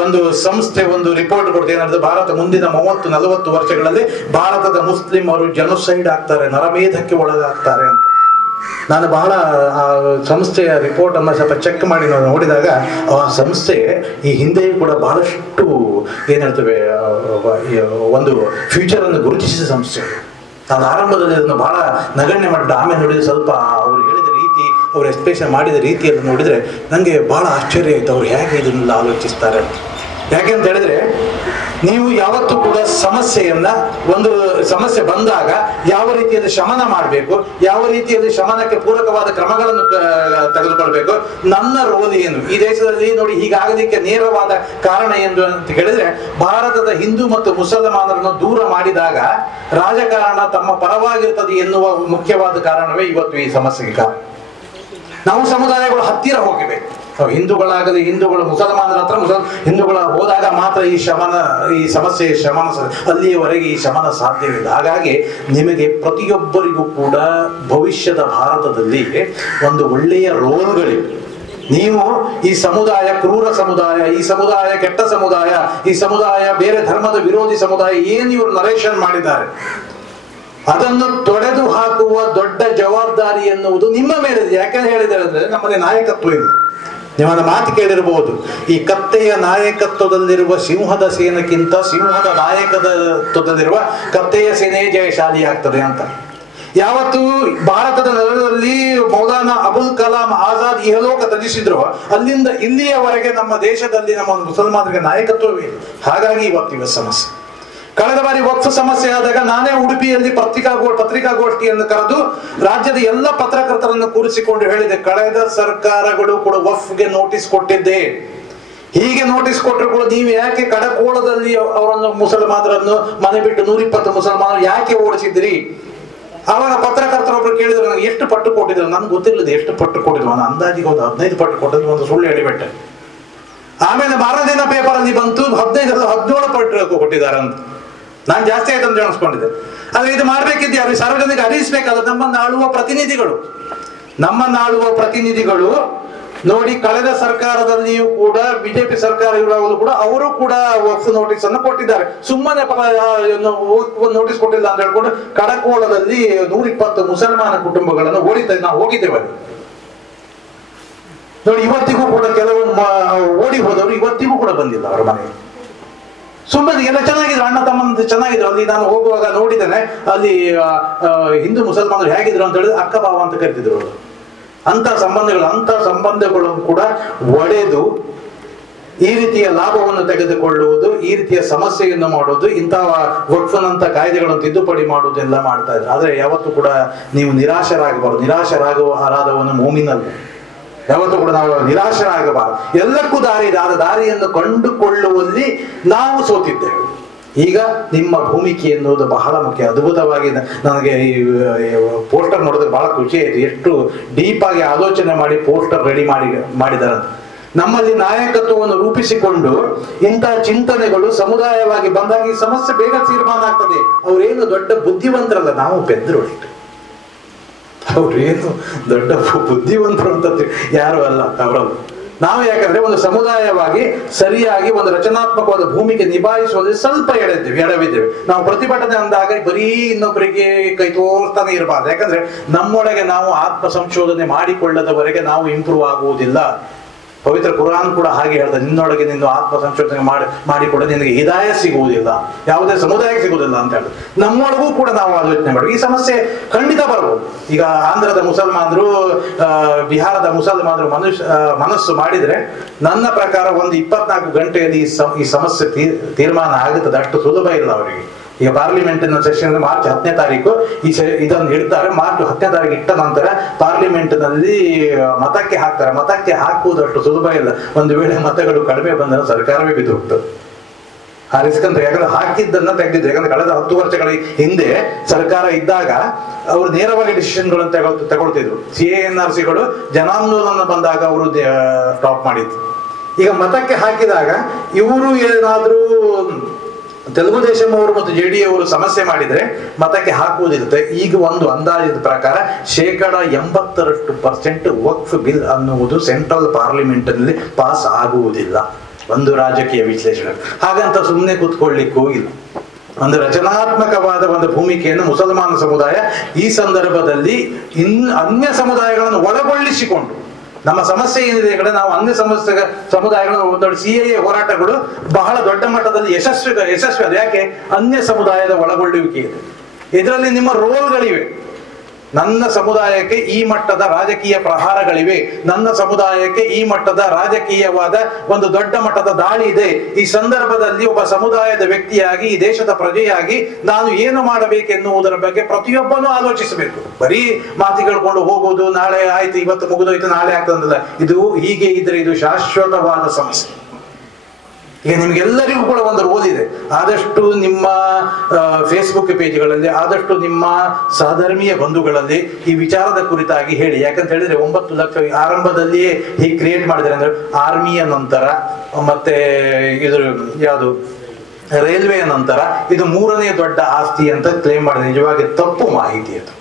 ಒಂದು ಸಂಸ್ಥೆ ಒಂದು ರಿಪೋರ್ಟ್ ಕೊಡ್ತೇನೆ, ಏನಾದ್ರು ಭಾರತ ಮುಂದಿನ 30-40 ವರ್ಷಗಳಲ್ಲಿ ಭಾರತದ ಮುಸ್ಲಿಮರು ಜನಸೈಡ್ ಆಗ್ತಾರೆ, ನರಮೇಧಕ್ಕೆ ಒಳಗಾಗ್ತಾರೆ ಅಂತ. ನಾನು ಬಹಳ ಆ ಸಂಸ್ಥೆಯ ರಿಪೋರ್ಟ್ ಅನ್ನ ಸ್ವಲ್ಪ ಚೆಕ್ ಮಾಡಿ ನೋಡಿದಾಗ ಆ ಸಂಸ್ಥೆ ಈ ಹಿಂದೆಯೂ ಕೂಡ ಬಹಳಷ್ಟು ಏನ್ ಹೇಳ್ತೇವೆ ಒಂದು ಫ್ಯೂಚರ್ ಅನ್ನು ಗುರುತಿಸಿದ ಸಂಸ್ಥೆ. ನಾನು ಆರಂಭದಲ್ಲಿ ಅದನ್ನು ಬಹಳ ನಗಣ್ಯ ಮಾಡಿದ್ದು, ಆಮೇಲೆ ನೋಡಿದ್ರೆ ಸ್ವಲ್ಪ ಅವರು ಹೇಳಿದ ರೀತಿ, ಅವರು ಎಕ್ಸ್ಪ್ರೆಷನ್ ಮಾಡಿದ ರೀತಿಯನ್ನು ನೋಡಿದ್ರೆ ನನಗೆ ಬಹಳ ಆಶ್ಚರ್ಯ ಆಯ್ತು, ಅವ್ರು ಹೇಗೆ ಇದನ್ನೆಲ್ಲ ಆಲೋಚಿಸ್ತಾರೆ ಅಂತ. ಯಾಕೆ ಅಂತ ಹೇಳಿದ್ರೆ, ನೀವು ಯಾವತ್ತೂ ಕೂಡ ಒಂದು ಸಮಸ್ಯೆ ಬಂದಾಗ ಯಾವ ರೀತಿಯಲ್ಲಿ ಶಮನ ಮಾಡಬೇಕು, ಯಾವ ರೀತಿಯಲ್ಲಿ ಶಮನಕ್ಕೆ ಪೂರಕವಾದ ಕ್ರಮಗಳನ್ನು ತೆಗೆದುಕೊಳ್ಬೇಕು, ನನ್ನ ರೋಲ್ ಏನು ಈ ದೇಶದಲ್ಲಿ ನೋಡಿ ಹೀಗಾಗಲಿಕ್ಕೆ ನೇರವಾದ ಕಾರಣ ಏನು ಅಂತ ಹೇಳಿದ್ರೆ, ಭಾರತದ ಹಿಂದೂ ಮತ್ತು ಮುಸಲ್ಮಾನರನ್ನು ದೂರ ಮಾಡಿದಾಗ ರಾಜಕಾರಣ ತಮ್ಮ ಪರವಾಗಿರ್ತದೆ ಎನ್ನುವ ಮುಖ್ಯವಾದ ಕಾರಣವೇ ಇವತ್ತು ಈ ಸಮಸ್ಯೆಗೆ ಕಾರಣ. ನಾವು ಸಮುದಾಯಗಳು ಹತ್ತಿರ ಹೋಗಿವೆ. ಹಿಂದೂಗಳಾಗಲಿ, ಹಿಂದೂಗಳು ಮುಸಲ್ಮಾನರ ಹತ್ರ ಹಿಂದೂಗಳ ಹೋದಾಗ ಮಾತ್ರ ಈ ಸಮಸ್ಯೆ ಶಮನ, ಅಲ್ಲಿಯವರೆಗೆ ಈ ಶಮನ ಸಾಧ್ಯವಿಲ್ಲ. ಹಾಗಾಗಿ ನಿಮಗೆ ಪ್ರತಿಯೊಬ್ಬರಿಗೂ ಕೂಡ ಭವಿಷ್ಯದ ಭಾರತದಲ್ಲಿ ಒಂದು ಒಳ್ಳೆಯ ರೋಲ್ಗಳಿವೆ. ನೀವು ಈ ಸಮುದಾಯ ಕ್ರೂರ ಸಮುದಾಯ, ಈ ಸಮುದಾಯ ಕೆಟ್ಟ ಸಮುದಾಯ, ಈ ಸಮುದಾಯ ಬೇರೆ ಧರ್ಮದ ವಿರೋಧಿ ಸಮುದಾಯ, ಏನು ಇವರು ನರೇಷನ್ ಮಾಡಿದ್ದಾರೆ ಅದನ್ನು ತೊಡೆದು ಹಾಕುವ ದೊಡ್ಡ ಜವಾಬ್ದಾರಿ ಎನ್ನುವುದು ನಿಮ್ಮ ಮೇಲಿದೆ. ಯಾಕಂತ ಹೇಳಿದರೆ ಅಂದ್ರೆ ನಮ್ಮಲ್ಲಿ ನಾಯಕತ್ವ ಇಲ್ಲ. ನೀವನ್ನ ಮಾತು ಕೇಳಿರಬಹುದು, ಈ ಕತ್ತೆಯ ನಾಯಕತ್ವದಲ್ಲಿರುವ ಸಿಂಹದ ಸೇನಕ್ಕಿಂತ ಸಿಂಹದ ನಾಯಕತ್ವದಲ್ಲಿರುವ ಕತ್ತೆಯ ಸೇನೆ ಜಯಶಾಲಿ ಆಗ್ತದೆ ಅಂತ. ಯಾವತ್ತು ಭಾರತದ ನೆಲದಲ್ಲಿ ಮೌಲಾನಾ ಅಬುಲ್ ಕಲಾಂ ಆಜಾದ್ ಇಹಲೋಕ ತ್ಯಜಿಸಿದ್ರು, ಅಲ್ಲಿಂದ ಇಲ್ಲಿಯವರೆಗೆ ನಮ್ಮ ದೇಶದಲ್ಲಿ ನಮ್ಮ ಮುಸಲ್ಮಾನರಿಗೆ ನಾಯಕತ್ವವೇ. ಹಾಗಾಗಿ ಇವತ್ತಿವ ಸಮಸ್ಯೆ. ಕಳೆದ ಬಾರಿ ವಕ್ಫ್ ಸಮಸ್ಯೆ ಆದಾಗ ನಾನೇ ಉಡುಪಿಯಲ್ಲಿ ಪತ್ರಿಕಾಗೋಷ್ಠಿಯನ್ನು ಕರೆದು ರಾಜ್ಯದ ಎಲ್ಲ ಪತ್ರಕರ್ತರನ್ನು ಕೂರಿಸಿಕೊಂಡು ಹೇಳಿದೆ, ಕಳೆದ ಸರ್ಕಾರಗಳು ಕೂಡ ವಕ್ಫ್ಗೆ ನೋಟಿಸ್ ಕೊಟ್ಟಿದ್ದೆ. ಹೀಗೆ ನೋಟಿಸ್ ಕೊಟ್ಟರು ಕೂಡ ನೀವು ಯಾಕೆ ಕಡಕೋಳದಲ್ಲಿ ಅವರನ್ನು ಮುಸಲ್ಮಾನರನ್ನು ಮನೆ ಬಿಟ್ಟು 120 ಮುಸಲ್ಮಾನರು ಯಾಕೆ ಓಡಿಸಿದ್ರಿ? ಆವಾಗ ಪತ್ರಕರ್ತರೊಬ್ರು ಕೇಳಿದ್ರು, ನನಗೆ ಎಷ್ಟು ಪಟ್ಟು ಕೊಟ್ಟಿದ್ರು? ನನ್ಗೆ ಗೊತ್ತಿಲ್ಲದೆ ಎಷ್ಟು ಪಟ್ಟು ಕೊಟ್ಟಿದ್ರು. ನಾನು ಅಂದಾಜಿಗೆ ಒಂದು 15 ಪಟ್ಟು ಕೊಟ್ಟದ್ದು, ಒಂದು ಸುಳ್ಳು ಹೇಳಿಬಿಟ್ಟೆ. ಆಮೇಲೆ ಮಾರದಿನ ಪೇಪರ್ ಅಲ್ಲಿ ಬಂತು 17 ಪಟ್ಟು ಕೊಟ್ಟಿದ್ದಾರೆ ಅಂತ. ನಾನು ಜಾಸ್ತಿ ಆಯ್ತು ಅಂತ ಅನಿಸ್ಕೊಂಡಿದ್ದೆ. ಆದ್ರೆ ಇದು ಮಾಡ್ಬೇಕಿದ್ದೆ ಯಾರು? ಸಾರ್ವಜನಿಕ ಅರಿಯಿಸ್ಬೇಕಾದ್ರೆ ನಮ್ಮನ್ನು ಆಳುವ ಪ್ರತಿನಿಧಿಗಳು ನೋಡಿ, ಕಳೆದ ಸರ್ಕಾರದಲ್ಲಿಯೂ ಕೂಡ ಬಿಜೆಪಿ ಸರ್ಕಾರ ಇರುವಾಗಲೂ ಕೂಡ ಅವರು ಕೂಡ ವಕ್ಫ್ ನೋಟಿಸ್ ಅನ್ನು ಕೊಟ್ಟಿದ್ದಾರೆ. ಸುಮ್ಮನೆ ನೋಟಿಸ್ ಕೊಟ್ಟಿಲ್ಲ ಅಂತ ಹೇಳ್ಕೊಂಡು ಕಡಕೋಳದಲ್ಲಿ 120 ಮುಸಲ್ಮಾನ ಕುಟುಂಬಗಳನ್ನು ನಾವು ಹೋಗಿದ್ದೇವೆ ನೋಡಿ. ಇವತ್ತಿಗೂ ಕೂಡ ಕೆಲವು ಓಡಿ ಹೋದವರು ಇವತ್ತಿಗೂ ಕೂಡ ಬಂದಿಲ್ಲ ಅವರ ಮನೆಗೆ. ಸುಮ್ಮನೆ ಎಲ್ಲ ಚೆನ್ನಾಗಿದ್ರು, ಅಣ್ಣ ತಮ್ಮ ಚೆನ್ನಾಗಿದ್ರು. ಅಲ್ಲಿ ನಾನು ಹೋಗುವಾಗ ನೋಡಿದ್ದೇನೆ, ಅಲ್ಲಿ ಹಿಂದೂ ಮುಸಲ್ಮಾನರು ಹೇಗಿದ್ರು ಅಂತ ಹೇಳಿದ್ರೆ ಅಕ್ಕ ಬಾವ ಅಂತ ಕರಿತಿದ್ರು ಅವರು. ಅಂತ ಸಂಬಂಧಗಳನ್ನು ಕೂಡ ಒಡೆದು ಈ ರೀತಿಯ ಲಾಭವನ್ನು ತೆಗೆದುಕೊಳ್ಳುವುದು, ಈ ರೀತಿಯ ಸಮಸ್ಯೆಯನ್ನು ಮಾಡುವುದು, ಇಂತಹ ವಕ್ಫ್ನಂತ ಕಾಯ್ದೆಗಳನ್ನು ತಿದ್ದುಪಡಿ ಮಾಡುವುದೆಲ್ಲ ಮಾಡ್ತಾ ಇದ್ರು. ಆದ್ರೆ ಯಾವತ್ತೂ ಕೂಡ ನೀವು ನಿರಾಶರಾಗಬಾರದು. ನಿರಾಶರಾದವನು ಮೋಮಿನಲ್ಲ. ಯಾವತ್ತೂ ಕೂಡ ನಾವು ನಿರಾಶರಾಗಬಾರದು. ಎಲ್ಲಕ್ಕೂ ದಾರಿ ಇದೆ. ಆದ ದಾರಿಯನ್ನು ಕಂಡುಕೊಳ್ಳುವಲ್ಲಿ ನಾವು ಸೋತಿದ್ದೇವೆ. ಈಗ ನಿಮ್ಮ ಭೂಮಿಕೆ ಎನ್ನುವುದು ಬಹಳ ಮುಖ್ಯ. ಅದ್ಭುತವಾಗಿ ನನಗೆ ಈ ಪೋಸ್ಟರ್ ನೋಡಿದ್ರೆ ಬಹಳ ಖುಷಿ ಆಯಿತು. ಎಷ್ಟು ಡೀಪ್ ಆಗಿ ಆಲೋಚನೆ ಮಾಡಿ ಪೋಸ್ಟರ್ ರೆಡಿ ಮಾಡಿದ್ದಾರೆ. ನಮ್ಮಲ್ಲಿ ನಾಯಕತ್ವವನ್ನು ರೂಪಿಸಿಕೊಂಡು ಇಂತಹ ಚಿಂತನೆಗಳು ಸಮುದಾಯವಾಗಿ ಬಂದಾಗ ಈ ಸಮಸ್ಯೆ ಬೇಗ ತೀರ್ಮಾನ ಆಗ್ತದೆ. ಅವರೇನು ದೊಡ್ಡ ಬುದ್ಧಿವಂತರಲ್ಲ, ನಾವು ಬೆದ್ರೊಳಿಟ್ಟು. ಅವ್ರೇನು ದೊಡ್ಡ ಬುದ್ಧಿವಂತರು ಅಂತ ಯಾರು ಅಲ್ಲ ಅವರಲ್ಲ. ನಾವು ಯಾಕಂದ್ರೆ ಒಂದು ಸಮುದಾಯವಾಗಿ ಸರಿಯಾಗಿ ಒಂದು ರಚನಾತ್ಮಕವಾದ ಭೂಮಿಗೆ ನಿಭಾಯಿಸುವಲ್ಲಿ ಸ್ವಲ್ಪ ಎಡವಿದ್ದೇವೆ. ನಾವು ಪ್ರತಿಭಟನೆ ಅಂದಾಗ ಬರೀ ಇನ್ನೊಬ್ಬರಿಗೆ ಕೈ ತೋರ್ತಾನೆ ಇರಬಾರ್ದು. ಯಾಕಂದ್ರೆ ನಮ್ಮೊಳಗೆ ನಾವು ಆತ್ಮ ಸಂಶೋಧನೆ ಮಾಡಿಕೊಳ್ಳದವರೆಗೆ ನಾವು ಇಂಪ್ರೂವ್ ಆಗುವುದಿಲ್ಲ. ಪವಿತ್ರ ಕುರಾನ್ ಕೂಡ ಹಾಗೆ ಹೇಳ್ತಾರೆ, ನಿನ್ನೊಳಗೆ ನಿನ್ನ ಆತ್ಮ ಸಂಶೋಧನೆ ಮಾಡಿಕೊಡ ನಿನಗೆ ಹಿದಾಯ ಸಿಗುವುದಿಲ್ಲ, ಯಾವುದೇ ಸಮುದಾಯಕ್ಕೆ ಸಿಗುವುದಿಲ್ಲ ಅಂತ ಹೇಳಿ ನಮ್ಮೊಳಗೂ ಕೂಡ ನಾವು ಆಲೋಚನೆ ಮಾಡಿ. ಈ ಸಮಸ್ಯೆ ಖಂಡಿತ ಬರ್ಬೋದು. ಈಗ ಆಂಧ್ರದ ಮುಸಲ್ಮಾನರು, ಬಿಹಾರದ ಮುಸಲ್ಮಾನರು ಮನಸ್ಸು ಮಾಡಿದ್ರೆ ನನ್ನ ಪ್ರಕಾರ ಒಂದು 24 ಗಂಟೆಯಲ್ಲಿ ಈ ಸಮಸ್ಯೆ ತೀರ್ಮಾನ ಆಗುತ್ತದೆ. ಅಷ್ಟು ಸುಲಭ ಇಲ್ಲ ಅವರಿಗೆ. ಈಗ ಪಾರ್ಲಿಮೆಂಟಿನ ಸೆಷನ್ ಮಾರ್ಚ್ 10ನೇ ತಾರೀಕು ಇದನ್ನು ಇಡ್ತಾರೆ. ಮಾರ್ಚ್ 10ನೇ ತಾರೀಕು ಇಟ್ಟ ನಂತರ ಪಾರ್ಲಿಮೆಂಟ್ ನಲ್ಲಿ ಮತಕ್ಕೆ ಹಾಕ್ತಾರೆ. ಮತಕ್ಕೆ ಹಾಕುವುದಷ್ಟು ಸುಲಭ ಇಲ್ಲ. ಒಂದು ವೇಳೆ ಮತಗಳು ಕಡಿಮೆ ಬಂದರೆ ಸರ್ಕಾರವೇ ಬಿದ್ದು ಹೋಗ್ತದೆ. ಆ ರಿಸ್ಕ್ ಅಂತ, ಯಾಕಂದ್ರೆ ಹಾಕಿದ್ದನ್ನ ತೆಗೆದಿದ್ದು. ಯಾಕಂದ್ರೆ ಕಳೆದ 10 ವರ್ಷಗಳ ಹಿಂದೆ ಸರ್ಕಾರ ಇದ್ದಾಗ ಅವರು ನೇರವಾಗಿ ಡಿಸಿಷನ್ಗಳನ್ನು ತಗೊಳ್ತಿದ್ರು. CANRCಗಳು ಜನಾಂದೋಲನ ಬಂದಾಗ ಅವರು ಸ್ಟಾಪ್ ಮಾಡಿದ್ರು. ಈಗ ಮತಕ್ಕೆ ಹಾಕಿದಾಗ ಇವರು ಏನಾದ್ರೂ ತೆಲುಗು ದೇಶಂ ಅವರು ಮತ್ತು JDU ಅವರು ಸಮಸ್ಯೆ ಮಾಡಿದ್ರೆ ಮತಕ್ಕೆ ಹಾಕುವುದಿರುತ್ತೆ. ಈಗ ಒಂದು ಅಂದಾಜಿನ ಪ್ರಕಾರ 80% ವಕ್ಫ್ ಬಿಲ್ ಅನ್ನುವುದು ಸೆಂಟ್ರಲ್ ಪಾರ್ಲಿಮೆಂಟ್ ನಲ್ಲಿ ಪಾಸ್ ಆಗುವುದಿಲ್ಲ. ಒಂದು ರಾಜಕೀಯ ವಿಶ್ಲೇಷಣೆ. ಹಾಗಂತ ಸುಮ್ಮನೆ ಕೂತ್ಕೊಳ್ಳಿಕ್ಕೂ ಇಲ್ಲ. ಒಂದು ರಚನಾತ್ಮಕವಾದ ಒಂದು ಭೂಮಿಕೆಯನ್ನು ಮುಸಲ್ಮಾನ ಸಮುದಾಯ ಈ ಸಂದರ್ಭದಲ್ಲಿ ಅನ್ಯ ಸಮುದಾಯಗಳನ್ನು ಒಳಗೊಳಿಸಿಕೊಂಡು, ನಮ್ಮ ಸಮಸ್ಯೆ ಏನಿದೆ ಈ ಕಡೆ ನಾವು ಅನ್ಯ ಸಮುದಾಯಗಳನ್ನು ಒಂದೊಂದು CAA ಹೋರಾಟಗಳು ಬಹಳ ದೊಡ್ಡ ಮಟ್ಟದಲ್ಲಿ ಯಶಸ್ವಿ ಅದು. ಯಾಕೆ? ಅನ್ಯ ಸಮುದಾಯದ ಒಳಗೊಳ್ಳುವಿಕೆ ಇದೆ. ಇದರಲ್ಲಿ ನಿಮ್ಮ ರೋಲ್ಗಳಿವೆ. ನನ್ನ ಸಮುದಾಯಕ್ಕೆ ಈ ಮಟ್ಟದ ರಾಜಕೀಯ ಪ್ರಹಾರಗಳಿವೆ, ನನ್ನ ಸಮುದಾಯಕ್ಕೆ ಈ ಮಟ್ಟದ ರಾಜಕೀಯವಾದ ಒಂದು ದೊಡ್ಡ ಮಟ್ಟದ ದಾಳಿ ಇದೆ. ಈ ಸಂದರ್ಭದಲ್ಲಿ ಒಬ್ಬ ಸಮುದಾಯದ ವ್ಯಕ್ತಿಯಾಗಿ, ಈ ದೇಶದ ಪ್ರಜೆಯಾಗಿ ನಾನು ಏನು ಮಾಡಬೇಕೆನ್ನುವುದರ ಬಗ್ಗೆ ಪ್ರತಿಯೊಬ್ಬನೂ ಆಲೋಚಿಸಬೇಕು. ಬರೀ ಮಾತಿಗೆಳ್ಕೊಂಡು ಹೋಗೋದು, ನಾಳೆ ಆಯ್ತು, ಇವತ್ತು ಮುಗಿದೋಯ್ತು, ನಾಳೆ ಆಗ್ತದಲ್ಲ, ಇದು ಹೀಗೆ ಇದ್ರೆ ಇದು ಶಾಶ್ವತವಾದ ಸಮಸ್ಯೆ. ಈಗ ನಿಮ್ಗೆಲ್ಲರಿಗೂ ಕೂಡ ಒಂದು ರೋಲ್ ಇದೆ. ಆದಷ್ಟು ನಿಮ್ಮ ಫೇಸ್ಬುಕ್ ಪೇಜ್ಗಳಲ್ಲಿ, ಆದಷ್ಟು ನಿಮ್ಮ ಸಹಧರ್ಮೀಯ ಬಂಧುಗಳಲ್ಲಿ ಈ ವಿಚಾರದ ಕುರಿತಾಗಿ ಹೇಳಿ. ಯಾಕಂತ ಹೇಳಿದ್ರೆ 9 ಲಕ್ಷ ಆರಂಭದಲ್ಲಿಯೇ ಹೀಗೆ ಕ್ರಿಯೇಟ್ ಮಾಡಿದ್ದಾರೆ. ಅಂದ್ರೆ ಆರ್ಮಿಯ ನಂತರ ಮತ್ತೆ ಇದ್ರ ಯಾವುದು ರೈಲ್ವೆಯ ನಂತರ ಇದು 3ನೇ ದೊಡ್ಡ ಆಸ್ತಿ ಅಂತ ಕ್ಲೇಮ್ ಮಾಡಿದೆ. ನಿಜವಾಗಿ ತಪ್ಪು ಮಾಹಿತಿ ಅದು.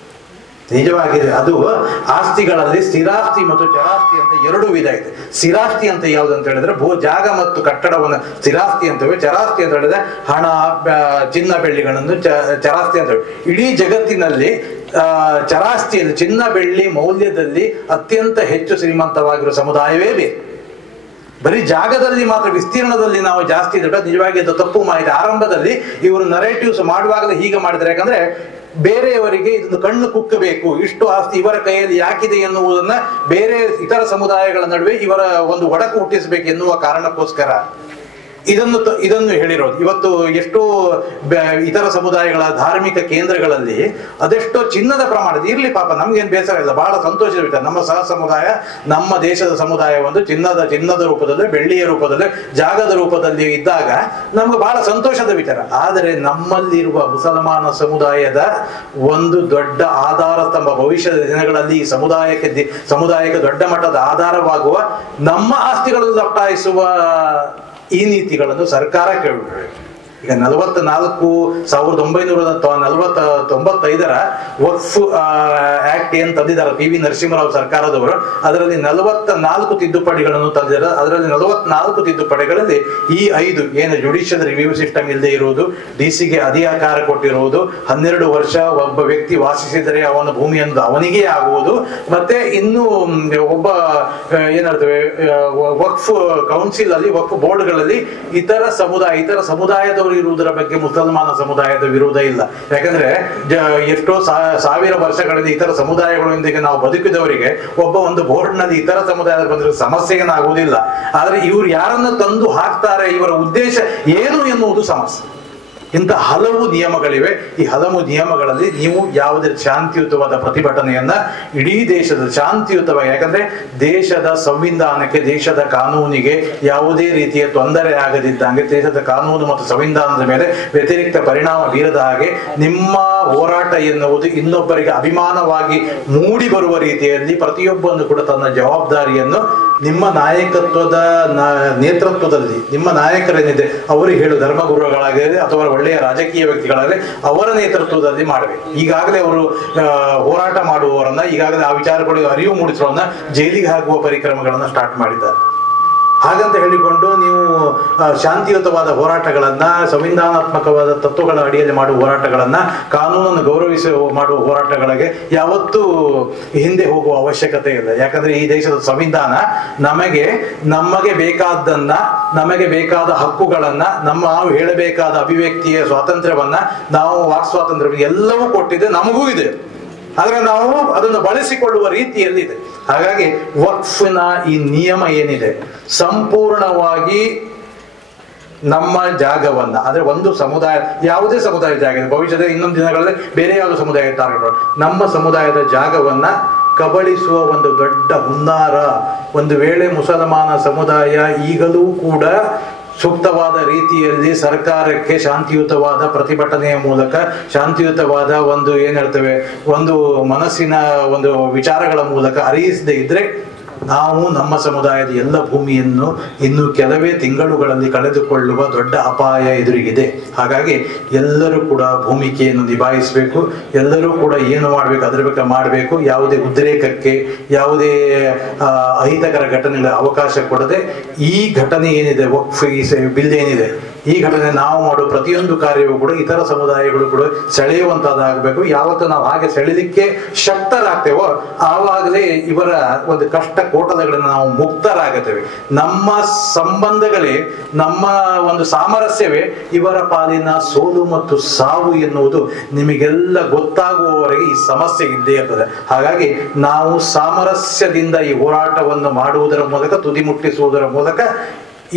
ನಿಜವಾಗಿದೆ. ಅದು ಆಸ್ತಿಗಳಲ್ಲಿ ಸ್ಥಿರಾಸ್ತಿ ಮತ್ತು ಚರಾಸ್ತಿ ಅಂತ ಎರಡು ವಿಧ ಇದೆ. ಸ್ಥಿರಾಸ್ತಿ ಅಂತ ಯಾವುದು ಅಂತ ಹೇಳಿದ್ರೆ ಜಾಗ ಮತ್ತು ಕಟ್ಟಡವನ್ನು ಸ್ಥಿರಾಸ್ತಿ ಅಂತೇವೆ. ಚರಾಸ್ತಿ ಅಂತ ಹೇಳಿದ್ರೆ ಹಣ, ಚಿನ್ನ, ಬೆಳ್ಳಿಗಳನ್ನು ಚರಾಸ್ತಿ ಅಂತ ಹೇಳಿ. ಇಡೀ ಜಗತ್ತಿನಲ್ಲಿ ಚರಾಸ್ತಿಯಲ್ಲಿ ಚಿನ್ನ ಬೆಳ್ಳಿ ಮೌಲ್ಯದಲ್ಲಿ ಅತ್ಯಂತ ಹೆಚ್ಚು ಶ್ರೀಮಂತವಾಗಿರುವ ಸಮುದಾಯವೇ ಬೇರೆ. ಬರೀ ಜಾಗದಲ್ಲಿ ಮಾತ್ರ, ವಿಸ್ತೀರ್ಣದಲ್ಲಿ ನಾವು ಜಾಸ್ತಿ ಇದ್ರೆ ನಿಜವಾಗಿ ಅದು ತಪ್ಪು ಮಾಹಿತಿ. ಆರಂಭದಲ್ಲಿ ಇವರು ನರೇಟಿವ್ಸ್ ಮಾಡುವಾಗಲೇ ಹೀಗೆ ಮಾಡಿದ್ದಾರೆ. ಯಾಕಂದ್ರೆ ಬೇರೆಯವರಿಗೆ ಇದನ್ನು ಕಣ್ಣು ಕುಕ್ಕಬೇಕು, ಇಷ್ಟು ಆಸ್ತಿ ಇವರ ಕೈಯಲ್ಲಿ ಯಾಕಿದೆ ಎನ್ನುವುದನ್ನ ಬೇರೆ ಇತರ ಸಮುದಾಯಗಳ ನಡುವೆ ಇವರ ಒಂದು ಒಡಕು ಹುಟ್ಟಿಸಬೇಕು ಎನ್ನುವ ಕಾರಣಕ್ಕೋಸ್ಕರ ಇದನ್ನು ಹೇಳಿರೋದು. ಇವತ್ತು ಎಷ್ಟೋ ಇತರ ಸಮುದಾಯಗಳ ಧಾರ್ಮಿಕ ಕೇಂದ್ರಗಳಲ್ಲಿ ಅದೆಷ್ಟೋ ಚಿನ್ನದ ಪ್ರಮಾಣದ ಇರ್ಲಿ, ಪಾಪ ನಮ್ಗೇನು ಬೇಸರ ಇಲ್ಲ, ಬಹಳ ಸಂತೋಷದ ವಿಚಾರ. ನಮ್ಮ ಸಹ ಸಮುದಾಯ, ನಮ್ಮ ದೇಶದ ಸಮುದಾಯ ಒಂದು ಚಿನ್ನದ ರೂಪದಲ್ಲಿ, ಬೆಳ್ಳಿಯ ರೂಪದಲ್ಲಿ, ಜಾಗದ ರೂಪದಲ್ಲಿ ಇದ್ದಾಗ ನಮ್ಗೆ ಬಹಳ ಸಂತೋಷದ ವಿಚಾರ. ಆದರೆ ನಮ್ಮಲ್ಲಿರುವ ಮುಸಲ್ಮಾನ ಸಮುದಾಯದ ಒಂದು ದೊಡ್ಡ ಆಧಾರ ಸ್ತಂಭ, ಭವಿಷ್ಯದ ದಿನಗಳಲ್ಲಿ ಈ ಸಮುದಾಯಕ್ಕೆ ದೊಡ್ಡ ಮಟ್ಟದ ಆಧಾರವಾಗುವ ನಮ್ಮ ಆಸ್ತಿಗಳನ್ನು ಲಪ್ಟಾಯಿಸುವ ಈ ನೀತಿಗಳನ್ನು ಸರ್ಕಾರ ಕೇಳಬೇಕು. ಈಗ 1995 ವಕ್ಫ್ ಆಕ್ಟ್ ಏನ್ ತಂದಿದ್ದಾರೆ PV ನರಸಿಂಹರಾವ್ ಸರ್ಕಾರದವರು, ಅದರಲ್ಲಿ 44 ತಿದ್ದುಪಡಿಗಳನ್ನು ತಂದಿದ್ದಾರೆ. ಅದರಲ್ಲಿ 44 ತಿದ್ದುಪಡಿಗಳಲ್ಲಿ ಈ 5 ಏನು ಜುಡಿಷಿಯಲ್ ರಿವ್ಯೂ ಸಿಸ್ಟಮ್ ಇಲ್ಲದೆ ಇರುವುದು, DC-ಗೆ ಅಧಿಕಾರ ಕೊಟ್ಟಿರುವುದು, 12 ವರ್ಷ ಒಬ್ಬ ವ್ಯಕ್ತಿ ವಾಸಿಸಿದರೆ ಅವನ ಭೂಮಿಯನ್ನು ಅವನಿಗೆ ಆಗುವುದು, ಮತ್ತೆ ಇನ್ನು ಒಬ್ಬ ಏನಾಗ್ತವೆ ವಕ್ಫ್ ಕೌನ್ಸಿಲ್ ಅಲ್ಲಿ, ವಕ್ಫ್ ಬೋರ್ಡ್ಗಳಲ್ಲಿ ಇತರ ಸಮುದಾಯದವರು ಇರುವುದರ ಬಗ್ಗೆ ಮುಸಲ್ಮಾನ ಸಮುದಾಯದ ವಿರೋಧ ಇಲ್ಲ. ಯಾಕಂದ್ರೆ ಎಷ್ಟೋ ಸಾವಿರ ವರ್ಷಗಳಲ್ಲಿ ಇತರ ಸಮುದಾಯಗಳೊಂದಿಗೆ ನಾವು ಬದುಕಿದವರಿಗೆ ಒಂದು ಬೋರ್ಡ್ ನಲ್ಲಿ ಇತರ ಸಮುದಾಯದ ಬಂದ್ರೆ ಸಮಸ್ಯೆ ಏನಾಗುವುದಿಲ್ಲ. ಆದ್ರೆ ಇವ್ರು ಯಾರನ್ನ ತಂದು ಹಾಕ್ತಾರೆ, ಇವರ ಉದ್ದೇಶ ಏನು ಎನ್ನುವುದು ಸಮಸ್ಯೆ. ಇಂಥ ಹಲವು ನಿಯಮಗಳಿವೆ. ಈ ಹಲವು ನಿಯಮಗಳಲ್ಲಿ ನೀವು ಯಾವುದೇ ಶಾಂತಿಯುತವಾದ ಪ್ರತಿಭಟನೆಯನ್ನ ಇಡೀ ದೇಶದ ಶಾಂತಿಯುತವಾಗಿ, ಯಾಕಂದ್ರೆ ದೇಶದ ಸಂವಿಧಾನಕ್ಕೆ, ದೇಶದ ಕಾನೂನಿಗೆ ಯಾವುದೇ ರೀತಿಯ ತೊಂದರೆ ಆಗದಿದ್ದಂಗೆ, ದೇಶದ ಕಾನೂನು ಮತ್ತು ಸಂವಿಧಾನದ ಮೇಲೆ ವ್ಯತಿರಿಕ್ತ ಪರಿಣಾಮ ಬೀರದ ಹಾಗೆ ನಿಮ್ಮ ಹೋರಾಟ ಎನ್ನುವುದು ಇನ್ನೊಬ್ಬರಿಗೆ ಅಭಿಮಾನವಾಗಿ ಮೂಡಿ ಬರುವ ರೀತಿಯಲ್ಲಿ ಪ್ರತಿಯೊಬ್ಬನು ಕೂಡ ತನ್ನ ಜವಾಬ್ದಾರಿಯನ್ನು ನಿಮ್ಮ ನಾಯಕತ್ವದ ನೇತೃತ್ವದಲ್ಲಿ, ನಿಮ್ಮ ನಾಯಕರೇನಿದೆ ಅವರಿಗೆ ಹೇಳು, ಧರ್ಮಗುರುಗಳಾಗಲಿ ಅಥವಾ ಒಳ್ಳೆಯ ರಾಜಕೀಯ ವ್ಯಕ್ತಿಗಳಾಗಲಿ ಅವರ ನೇತೃತ್ವದಲ್ಲಿ ಮಾಡಬೇಕು. ಈಗಾಗಲೇ ಅವರು ಹೋರಾಟ ಮಾಡುವವರನ್ನ, ಈಗಾಗಲೇ ಆ ವಿಚಾರಗಳಿಗೆ ಅರಿವು ಮೂಡಿಸುವವರನ್ನ ಜೈಲಿಗೆ ಹಾಕುವ ಪರಿಕ್ರಮಗಳನ್ನ ಸ್ಟಾರ್ಟ್ ಮಾಡಿದ್ದಾರೆ. ಹಾಗಂತ ಹೇಳಿಕೊಂಡು ನೀವು ಶಾಂತಿಯುತವಾದ ಹೋರಾಟಗಳನ್ನ, ಸಂವಿಧಾನಾತ್ಮಕವಾದ ತತ್ವಗಳ ಅಡಿಯಲ್ಲಿ ಮಾಡುವ ಹೋರಾಟಗಳನ್ನ, ಕಾನೂನನ್ನು ಗೌರವಿಸಿ ಮಾಡುವ ಹೋರಾಟಗಳಿಗೆ ಯಾವತ್ತೂ ಹಿಂದೆ ಹೋಗುವ ಅವಶ್ಯಕತೆ ಇಲ್ಲ. ಯಾಕಂದ್ರೆ ಈ ದೇಶದ ಸಂವಿಧಾನ ನಮಗೆ ಬೇಕಾದನ್ನ, ನಮಗೆ ಬೇಕಾದ ಹಕ್ಕುಗಳನ್ನ, ನಾವು ಹೇಳಬೇಕಾದ ಅಭಿವ್ಯಕ್ತಿಯ ಸ್ವಾತಂತ್ರ್ಯವನ್ನ, ನಾವು ವಾಕ್ ಸ್ವಾತಂತ್ರ್ಯ ಎಲ್ಲವೂ ಕೊಟ್ಟಿದೆ, ನಮಗೂ ಇದೆ. ಆದ್ರೆ ನಾವು ಅದನ್ನು ಬಳಸಿಕೊಳ್ಳುವ ರೀತಿಯಲ್ಲಿದೆ. ಹಾಗಾಗಿ ವಕ್ಫ್ನ ಈ ನಿಯಮ ಏನಿದೆ ಸಂಪೂರ್ಣವಾಗಿ ನಮ್ಮ ಜಾಗವನ್ನ, ಅಂದ್ರೆ ಒಂದು ಸಮುದಾಯ, ಯಾವುದೇ ಸಮುದಾಯ ಜಾಗ ಇದೆ, ಭವಿಷ್ಯದ ಇನ್ನೊಂದು ದಿನಗಳಲ್ಲಿ ಬೇರೆ ಯಾವುದೋ ಸಮುದಾಯ ಟಾರ್ಗೆಟ್, ನಮ್ಮ ಸಮುದಾಯದ ಜಾಗವನ್ನ ಕಬಳಿಸುವ ಒಂದು ದೊಡ್ಡ ಹುನ್ನಾರ. ಒಂದು ವೇಳೆ ಮುಸಲ್ಮಾನ ಸಮುದಾಯ ಈಗಲೂ ಕೂಡ ಸೂಕ್ತವಾದ ರೀತಿಯಲ್ಲಿ ಸರ್ಕಾರಕ್ಕೆ ಶಾಂತಿಯುತವಾದ ಪ್ರತಿಭಟನೆಯ ಮೂಲಕ, ಶಾಂತಿಯುತವಾದ ಒಂದು ಏನ್ ಹೇಳ್ತೇವೆ, ಒಂದು ಮನಸ್ಸಿನ ಒಂದು ವಿಚಾರಗಳ ಮೂಲಕ ಅರಿಯಿಸದೇ ಇದ್ರೆ ನಾವು ನಮ್ಮ ಸಮುದಾಯದ ಎಲ್ಲ ಭೂಮಿಯನ್ನು ಇನ್ನು ಕೆಲವೇ ತಿಂಗಳುಗಳಲ್ಲಿ ಕಳೆದುಕೊಳ್ಳುವ ದೊಡ್ಡ ಅಪಾಯ ಎದುರಿಗಿದೆ. ಹಾಗಾಗಿ ಎಲ್ಲರೂ ಕೂಡ ಭೂಮಿಕೆಯನ್ನು ನಿಭಾಯಿಸಬೇಕು. ಎಲ್ಲರೂ ಕೂಡ ಏನು ಮಾಡಬೇಕು ಅದರ ಬಗ್ಗೆ ಮಾಡಬೇಕು. ಯಾವುದೇ ಉದ್ರೇಕಕ್ಕೆ, ಯಾವುದೇ ಅಹಿತಕರ ಘಟನೆಗಳ ಅವಕಾಶ ಕೊಡದೆ ಈ ಘಟನೆ ಏನಿದೆ, ವಕ್ಫ್ ಬಿಲ್ ಏನಿದೆ, ಈ ಘಟನೆ ನಾವು ಮಾಡುವ ಪ್ರತಿಯೊಂದು ಕಾರ್ಯವೂ ಕೂಡ ಇತರ ಸಮುದಾಯಗಳು ಕೂಡ ಸೆಳೆಯುವಂತದ್ದಾಗಬೇಕು. ಯಾವತ್ತು ನಾವು ಹಾಗೆ ಸೆಳೆಲಿಕ್ಕೆ ಶಕ್ತರಾಗ್ತೇವೋ ಆವಾಗಲೇ ಇವರ ಒಂದು ಕಷ್ಟ ಕೋಟಲಗಳಿಂದ ನಾವು ಮುಕ್ತರಾಗುತ್ತೇವೆ. ನಮ್ಮ ಸಂಬಂಧಗಳೇ, ನಮ್ಮ ಒಂದು ಸಾಮರಸ್ಯವೇ ಇವರ ಪಾಲಿನ ಸೋಲು ಮತ್ತು ಸಾವು ಎನ್ನುವುದು ನಿಮಗೆಲ್ಲ ಗೊತ್ತಾಗುವವರೆಗೆ ಈ ಸಮಸ್ಯೆ ಇದ್ದೇ ಇರ್ತದೆ. ಹಾಗಾಗಿ ನಾವು ಸಾಮರಸ್ಯದಿಂದ ಈ ಹೋರಾಟವನ್ನು ಮಾಡುವುದರ ಮೂಲಕ, ತುದಿ ಮುಟ್ಟಿಸುವುದರ ಮೂಲಕ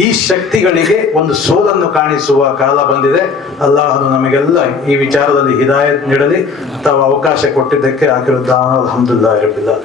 ಈ ಶಕ್ತಿಗಳಿಗೆ ಒಂದು ಸೋಲನ್ನು ಕಾಣಿಸುವ ಕಾಲ ಬಂದಿದೆ. ಅಲ್ಲಾಹನು ನಮಗೆಲ್ಲ ಈ ವಿಚಾರದಲ್ಲಿ ಹಿದಾಯತ್ ನೀಡಲಿ. ತಾವು ಅವಕಾಶ ಕೊಟ್ಟಿದ್ದಕ್ಕೆ ಅಲ್ಹಮ್ದುಲಿಲ್ಲಾಹಿ ರಬ್ಬಿಲ್ ಆಲಮೀನ್.